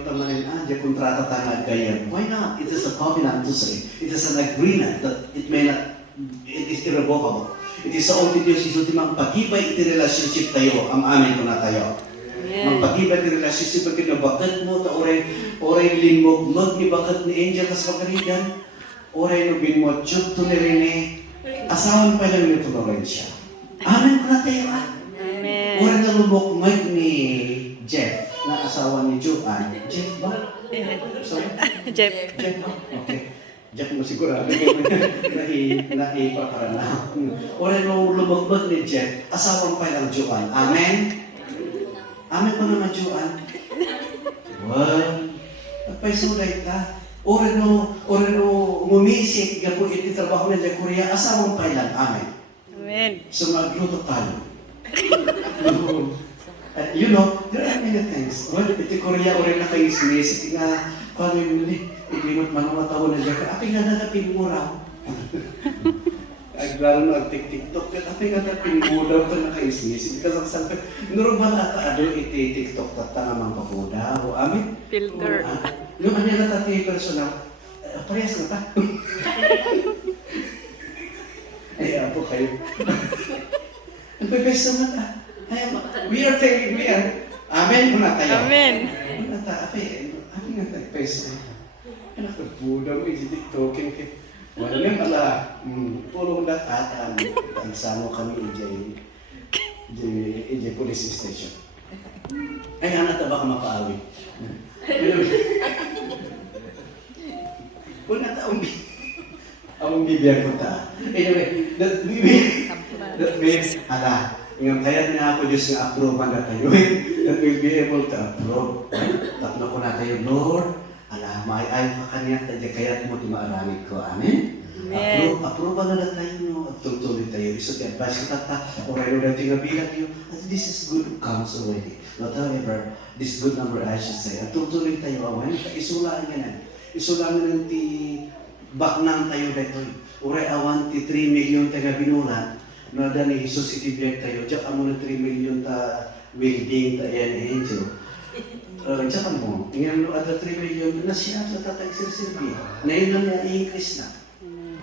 tamarin, dyan kontrata tayo nagayan. Why not? It is a covenant to say. It is an agreement that it may not, it is irrevocable. It is sa Diyos, isultimang pagibay iti relationship tayo, ang amen po na tayo. Magpagibay ti relationship pag kinabakat mo, ta oray limog, ni bakat ni Angel kas pagkarigan, oray no binmo, tiyot to ni Rene, asawan pa lang nito na rin siya. Amen ko na tayo, Amen. Oray na lumok ni Jeff, na asawa ni Joanne. Jeff ba? Sorry? Jeff. Jeff ba? Okay. Jeff mo sigurado naipapara na. Oray no lumok ni Jeff, asawan pa lang Joanne. Amen? Amen ko naman, Joanne. Well, nagpaisuray ka. Oreno mumisik, gapo iti trabaho na dyan Korea, asawang kailan. Amen. Amen. So magluto tayo. You know, there are many things. Well, iti Korea, orin na kayo sinisik nga, kung yung ilimot man ang matawa na dyan, api nga nakapin mo raw. Lalo na TikTok, api nga nakapin mo raw ito nakaisnisik. Kasi ang sabi, nurong ba na ito iti TikTok tata nga mang pakuda, o amin? Filter. Yung ano na tati personal, parehas na ta. Ay, apo kayo. Nagpapes naman ta. We are telling, we are. Amen muna tayo. Amen. Muna ta, api nga tayo, pes. Anak ko, Buddha mo, iti-tiktokin ka. Wala nga pala, pulong lakatan. Ang samo kami, EJ Police Station. Ay, anak ta baka mapaawi. Una ta, ang bibiyag ko ta. Anyway, that means, ala, yung kaya niya ako Diyos nga approve na tayo. That we'll be able to approve. Tatlo ko na tayo, Lord. Ala, maayaw ka kanya, kaya mo timaramit ko. Amen? Amen. Approve na tayo, no? At tutuloy tayo. Iso ti advice ko tata, o kayo na tinga bilang yun. This is good comes already. Not however, this good number I should say. At tutuloy tayo, awan, isulaan yan. Isulaan na ti baknang tayo dito. Uray awan ti 3 million taga binulan. No, ni Jesus itibiyag tayo. Diyak amo na 3 million ta welding ta yan angel. Diyak mo. Tingnan mo, at 3 million na siya sa tatay sirsilbi. Ngayon na niya i-increase na.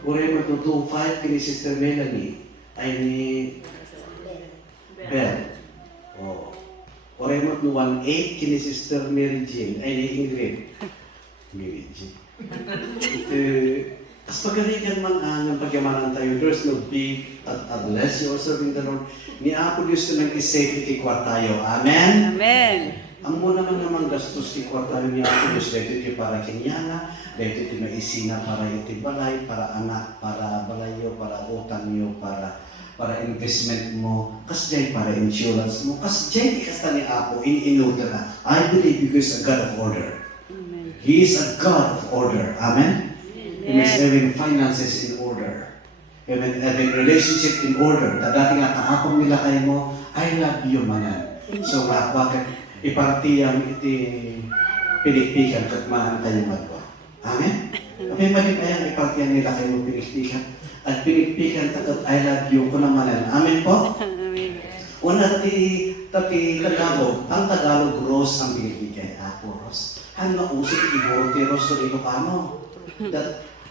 Uray mo to 2.5 kini Sister Melanie. Ay ni Bell. Oh. Uray mo to 1.8 kini Sister Mary Jane. Ay ni Ingrid. Mary Jane. As pagaligan man ang pagyamanan tayo, there's no big unless you are serving the Lord. Ni Apo Diyos na nag-safety kwa tayo. Amen? Amen. Ang muna naman gastos ti kwa tayo ni Apo Diyos, dahito iti para kinyana, dahito iti maisina para iti balay, para anak, para balayo, para utang nyo, para investment mo, kasjay para insurance mo, kasjay ti kasta ni Apo, in-order na. I believe because a God of order. Amen. He is a God of order. Amen? He makes having finances in order. Having relationship in order. Dadating at kaapong nila kayo mo, I love you manan. So, bakit ipartiyang iti pinikpikan kat mahan kayo madwa. Amen? May maging ayang ipartiyang nila kayo mo pinikpikan. At pinikpikan kat I love you ko naman. Amen po? Amen. Una tati Tagalog. Ang Tagalog, Rose ang binibigay. Ako, Rose. Ang nauso, iguro ti Rose to ito paano?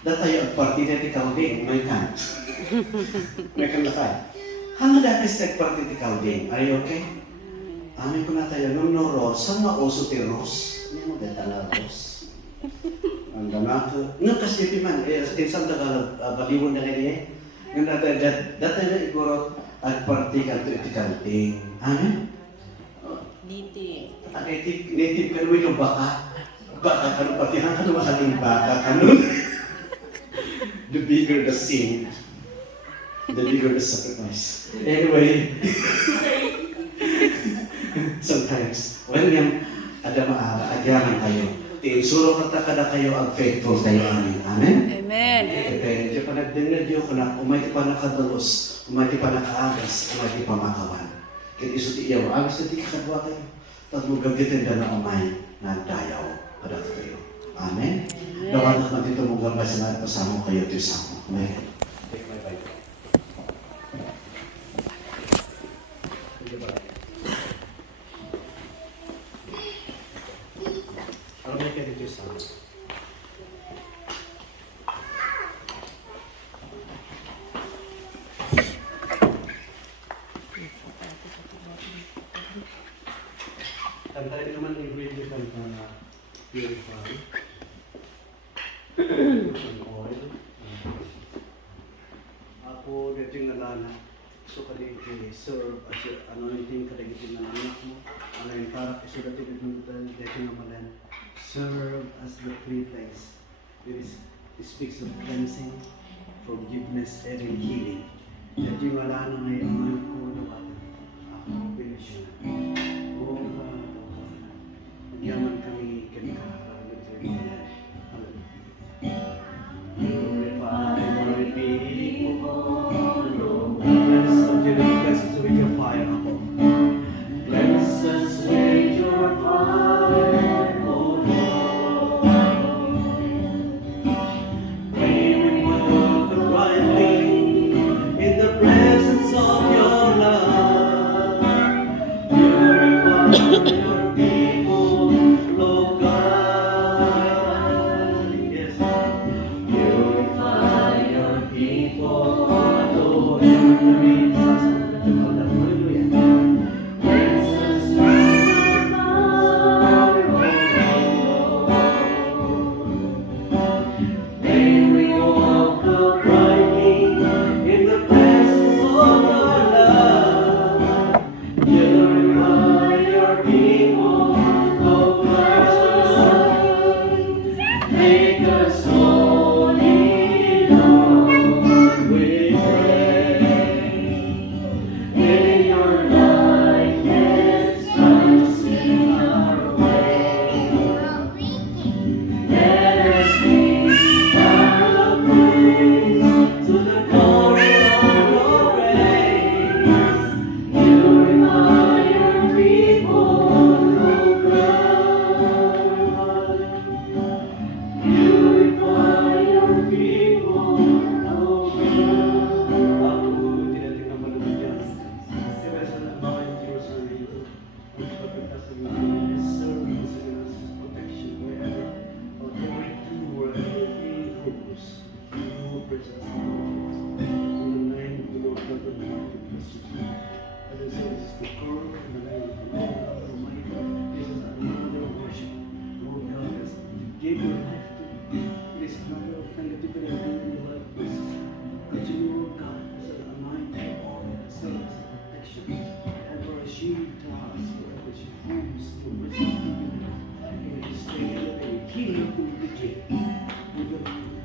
Dat tayo ang partida ti Kauding, may kan. May kan lakay. Hanga dapat sa partida ti Kauding. Are you okay? Amin ko na tayo, no Rose, saan mauso ti Rose? Hindi mo deta na Rose. Ang gamak. Nung kasi iti man, isang Tagalog, baliwon na rin yung dat tayo iguro at partida ti Kauding. Amin? Native ka naman yung baka. Baka ka nung patihan ka nung makaling baka ka nung. The bigger the sin, the bigger the sacrifice. Anyway, sometimes, when yung agyaman kayo, tiinsuro kata kada kayo ang faithful tayo. Amen. Amen? Amen. Kaya di pa nagdengad yun ko na, umay pa nakadalos, umay pa nakaagas, umay pa makawan. Kaya iso ti iyaw, agos na ti kakadwa kayo. Tatlo gabitin na umay na dayaw pada kayo. Amen? Dapat naman dito mong gambay sa natin pasama kayo ito sa mo. Amen? Take my Bible. Ano may kayo dito sa mo? Tantarin naman yung video kanta na purify. Ang oil. Ako, dito yung nalala. So, kadito serve as your anointing, kadito ng anak mo. Ano yung para, so dito yung namalan. Serve as the three things. It speaks of cleansing, forgiveness, and healing. Dito yung wala na ngayon, ano ko naman. Ako, binisyon. Yaman kami kanikaharap.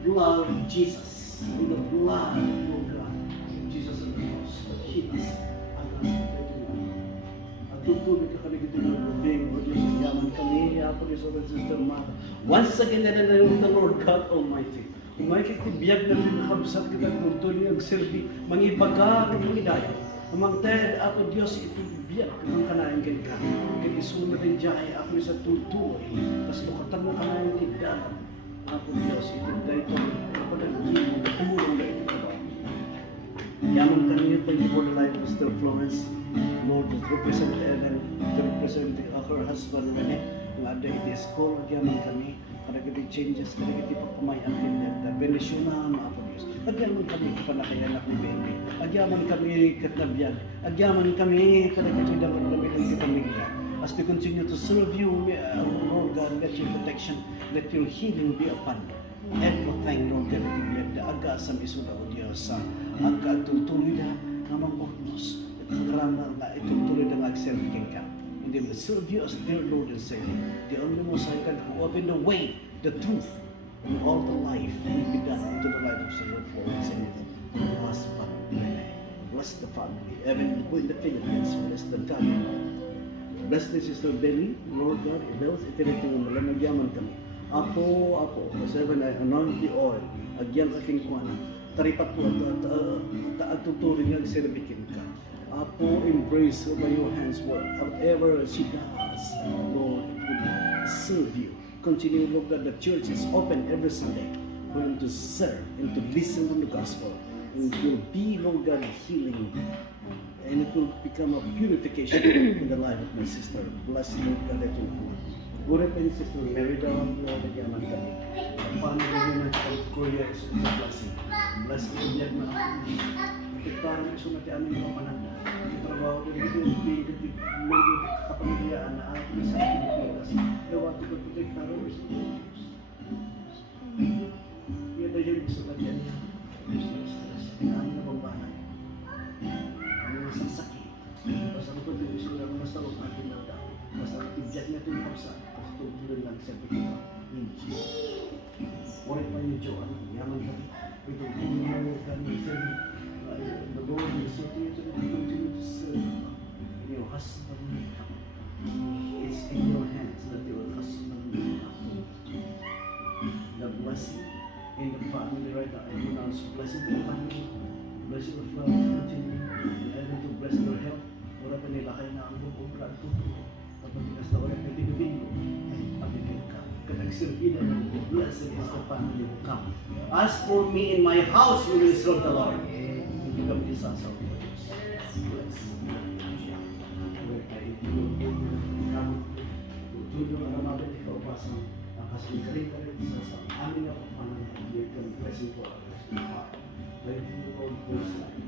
Blood of Jesus, in the blood of God, Jesus on the cross, that heal us, and us at tutuloy ka kami dito ng lubing, O Diyos, yaman kami, Apo Diyos, O Sister Mara. Once again, in the name of the Lord God Almighty, Umaykit tibiyag na rin nakabsat kita tutuloy ang serbi, mangibaga ng mangidayo. Amang tayo, Apo Diyos, itibiyag ng kanayan ka. Kaya isunod din dyan, Apo sa tutuloy, tas lukatan na kanayan tindahan. Apo Diyos, itinday ko, Apo na naging, tumulong na ito ka. Yaman kami, thank you for the life of Sister Florence. Lord, to represent Ellen, to represent her husband, Rene, ng ada iti school, at yaman kami, kada kiti changes, kada kiti papamayakin na benesyonahan, Apo Diyos. Agyaman kami kapanakayanak ni baby. Agyaman kami katnabiyag. Agyaman kami kada kiti dapat kami ng pamilya. As we continue to serve you, Lord God, let your protection, let your healing be upon everything, Lord God, itibiyag na agasam isuda o Diyos sa agkatutuloy na namang ornos. Karana na itutuloy na mag-serving ka. And they will serve you as their Lord and Savior. The only Messiah can open the way, the truth, and all the life will be done into the life of Savior for us and bless the family. Bless the family. Even in the Philippines, bless the family. Bless the Sister Benny, Lord God, ibels itinito ng malamagyaman kami. Apo, kasi even I anoint the oil, agyan aking kuwana. Taripat po at tutuloy nga servikin ka. Apo, embrace by your hands whatever she does, Lord, will serve you. Continue, Lord God, the church is open every Sunday for him to serve and to listen to the gospel. And it will be, Lord God, healing. And it will become a purification in the life of my sister. Bless, Lord God, that you will. Gure pa yung sister Merida, Lord, nagyaman kami. Paano rin naman sa Korea is a blessing. Bless the Lord, mga parang sumati amin yung mananda. Trabaho rin ito yung bigit kapamilyaan na atin sa Pilipinas. Ewan ko pagpitig na rin sa Pilipinas. Yan na yung sumati niya. Stress. Kinamin na bambanan. Ang mga sasakit. Basta ko ito yung isura ng nasa huwag natin na tao. Basta tibiyat niya ito yung kapsa. Basta tutuloy lang sa Pilipinas. In Jesus. Orit pa yung Diyo. Yaman kami. Ito yung kami sa the Lord will say to you to continue to serve your husband will come. It's in your hands that your husband will come. The blessing in the family right now, I pronounce blessing in the family, blessing of love to continue, and I to bless their health. Wala pa nila kayo na ang bukong brad tutuloy. Kapag nasta wala na binibingo, ay pabigyan ka. Katagsirbida na blessing is the family will come. As for me in my house, we will serve the Lord. Kami disasaw ko Diyos. Bless. Tulong ang mga ikaw pasang kasi karita rin sa amin ako pananahin. Blessing ko ang blessing ko. Let you Lord first time.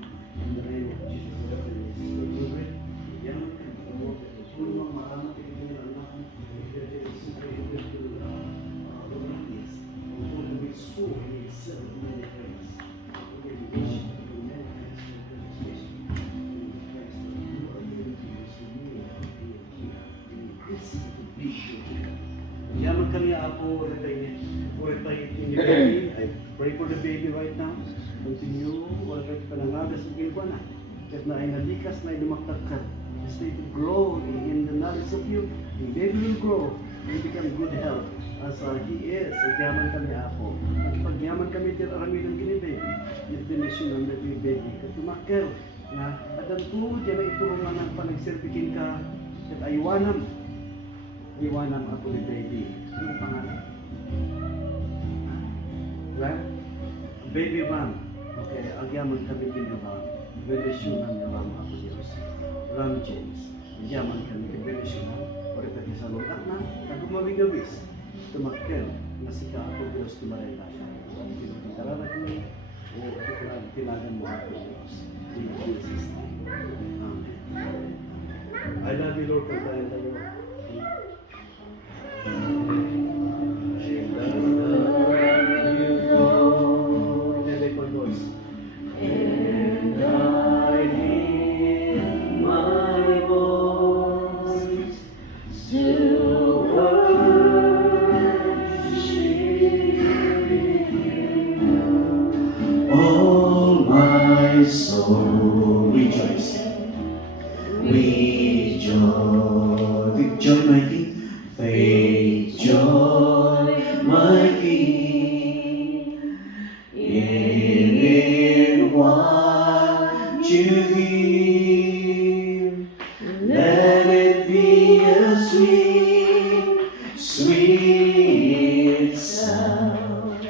Apo, ulit tayo itingi baby. I pray for the baby right now. Continue, wala kayo panangagas ng ilwa na. Kahit na ay nalikas na ay lumaktak ka. Just need to grow in the knowledge of you. The baby will grow. He become good health. As he is, agyaman kami Apo. At pagyaman kami din arami ng gini baby. Yung dinisyon ng baby. Katumakil. At ang tuho dyan ay ito nga ng panagserpikin ka. At aywanam. Aywanam ako ni baby. Ano pangalan? Right? Baby Ram. Okay, agyaman kami din na ba? Benesyonan ni Ram ako Diyos. Ram James. Agyaman kami kay benesyonan. Pwede tayo sa lugar na. Nagumawing gawis. Tumakil. Nasika ako Diyos tumaray tayo. Pinagkarara kami. O tinagan mo ako Diyos. In Jesus' name. Amen. I love you, Lord, for tayo tayo. Soul rejoice, with joy my King, faith, joy my King, in what you hear, let it be a sweet, sweet sound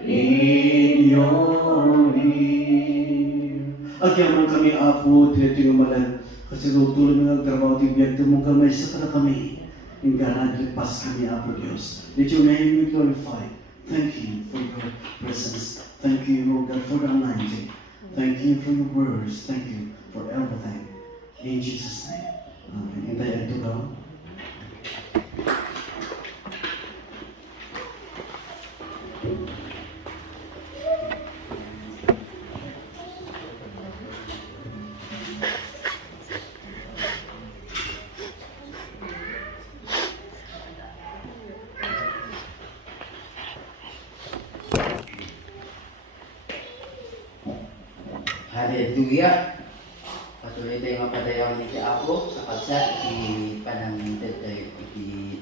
in your ear. Agyaman kami, Apo, tinitinumalan. Kasi tulong ng trabaho, tibiyag mong kamay sa kana kami. Hingga lipas kami, Apo Diyos. Let your name be glorified. Thank you for your presence. Thank you, Lord God, for the anointing. Thank you for your words. Thank you for everything. In Jesus' name. Amen. Hintayin ito daw. Hallelujah. Patuloy tayo mapadayaw ni Apo sa pagsat pananginted tayo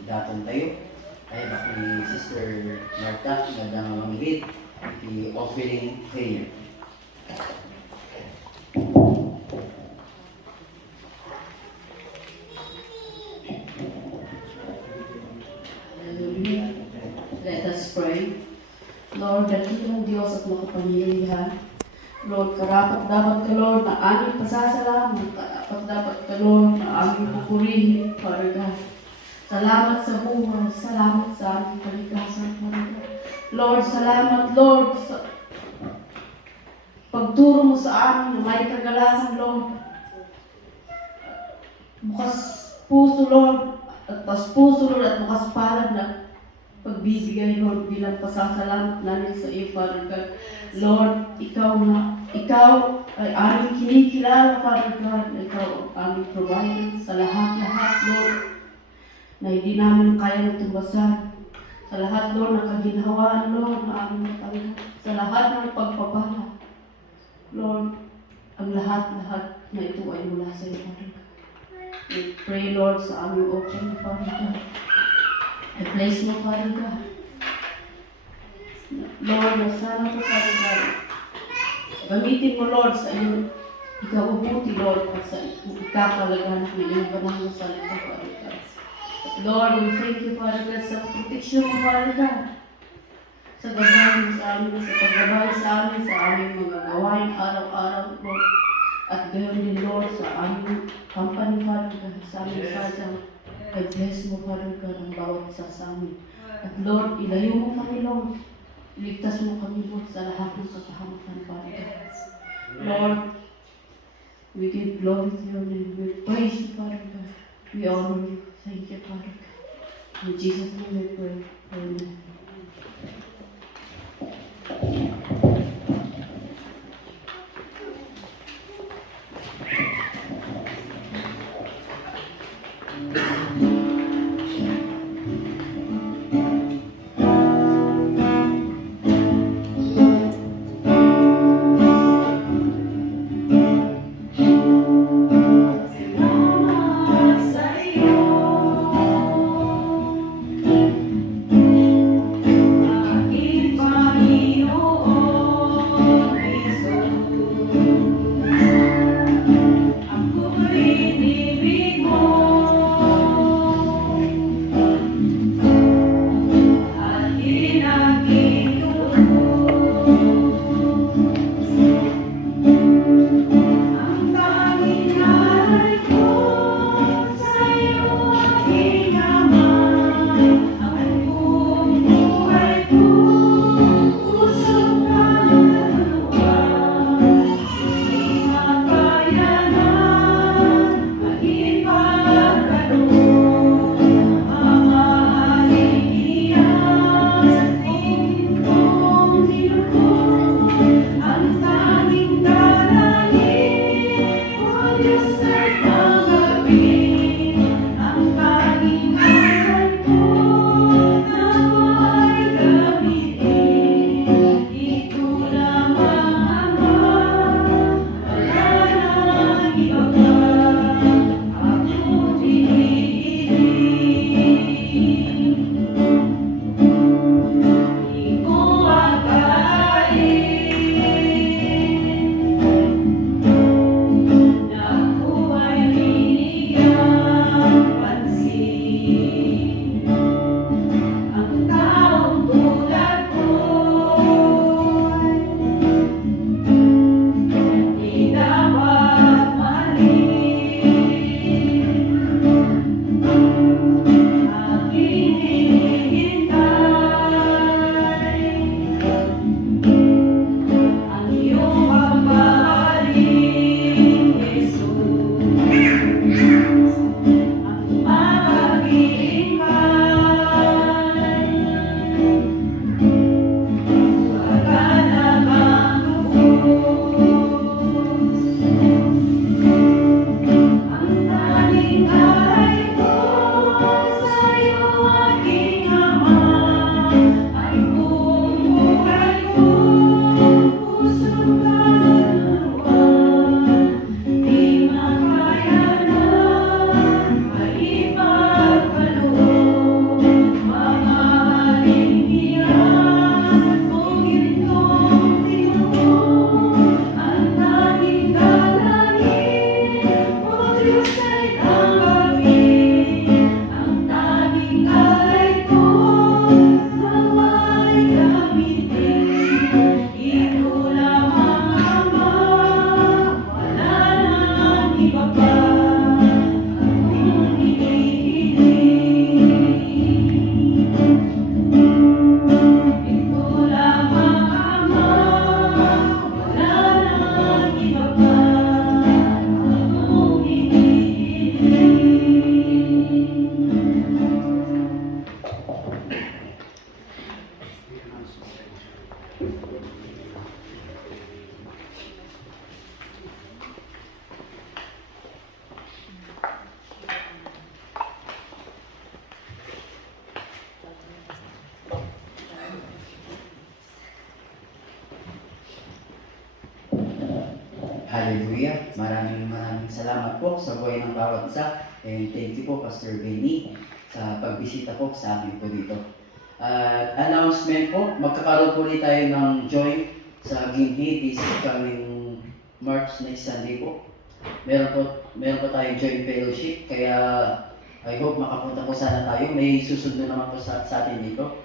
daton tayo. Ay bak ni Sister Martha nga damang lead offering prayer. Hallelujah. Let us pray. Lord, dakilang Diyos at makapangyarihan. Lord, karapat dapat ka, Lord, na aming pasasalamat. Karapat dapat ka, Lord, na aming pupurihin, Father God. Salamat sa buhay. Salamat sa aming kalikasan, Father God. Lord, salamat, Lord, sa pagturo mo sa amin na may kagalakan, Lord. Bukas puso, Lord, at pas puso, Lord, at bukas palad na pagbibigay, Lord, bilang pasasalamat namin sa iyo, Father God. Lord, ikaw ay aming kinikilala, Father God, na ikaw ang aming provider sa lahat-lahat, Lord, na hindi namin kaya matumbasan. Sa lahat, Lord, na kaginhawaan, Lord, na aming natanggap. Sa lahat ng pagpapala, Lord, ang lahat-lahat na ito ay mula sa iyo, Father God. We pray, Lord, sa aming offering, Father God. I place mo, Father God. Lord, nasana ko, Father God. Gamitin mo, Lord, sa iyong ikabubuti, Lord, at sa ikakalagan ng iyong banal na salita, Father God. Lord, we thank you, Father God, sa protection mo, Father God. Sa gabay mo sa amin, sa paggabay sa amin, sa aming mga gawain araw-araw, Lord. At gayon din, Lord, sa aming company, Father God, sa aming sadyang. I bless mo, Father God, ang bawat isa sa amin. At Lord, ilayo mo kami, Lord. Iligtas mo kami, Lord, sa lahat ng kakahamutan, Father God. Lord, we give glory to your name. We praise you, Father God. We honor you. Thank you, Father God. In Jesus' name we pray. Amen. Hallelujah. Maraming salamat po sa buhay ng bawat isa. And thank you po, Pastor Benny, sa pagbisita po sa amin po dito. Announcement po, magkakaroon po ulit tayo ng join sa Ginhi this coming March next Sunday po. Meron po tayong joint fellowship, kaya I hope makapunta po sana tayo. May susunod naman po sa atin dito.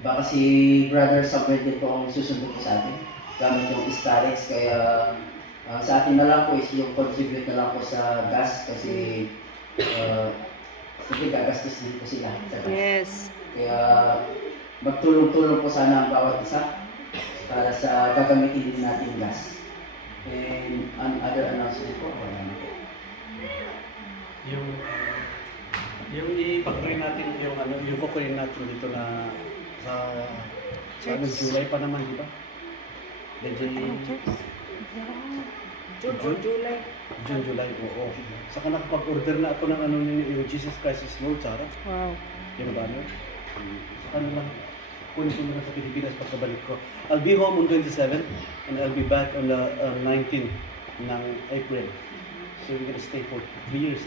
Baka si Brother Samuel din po ang susunod po sa atin gamit yung Starex, kaya sa atin na lang po is yung contribute na lang po sa gas kasi gagastos din po sila sa gas. Yes. Kaya magtulong-tulong po sana ang bawat isa para sa gagamitin din natin gas. And other announcement po, wala na po. Yung ipag-pray natin, yung kukunin natin dito na sa July pa naman, di ba? June, July, oo. Saka nakapag-order na ako ng yung Jesus Christ is Lord, Sarah. Wow. Yun ba ano? Saka naman, kunin ko muna sa Pilipinas pagkabalik ko. I'll be home on 27 and I'll be back on the 19 ng April. So we're gonna stay for 3 years.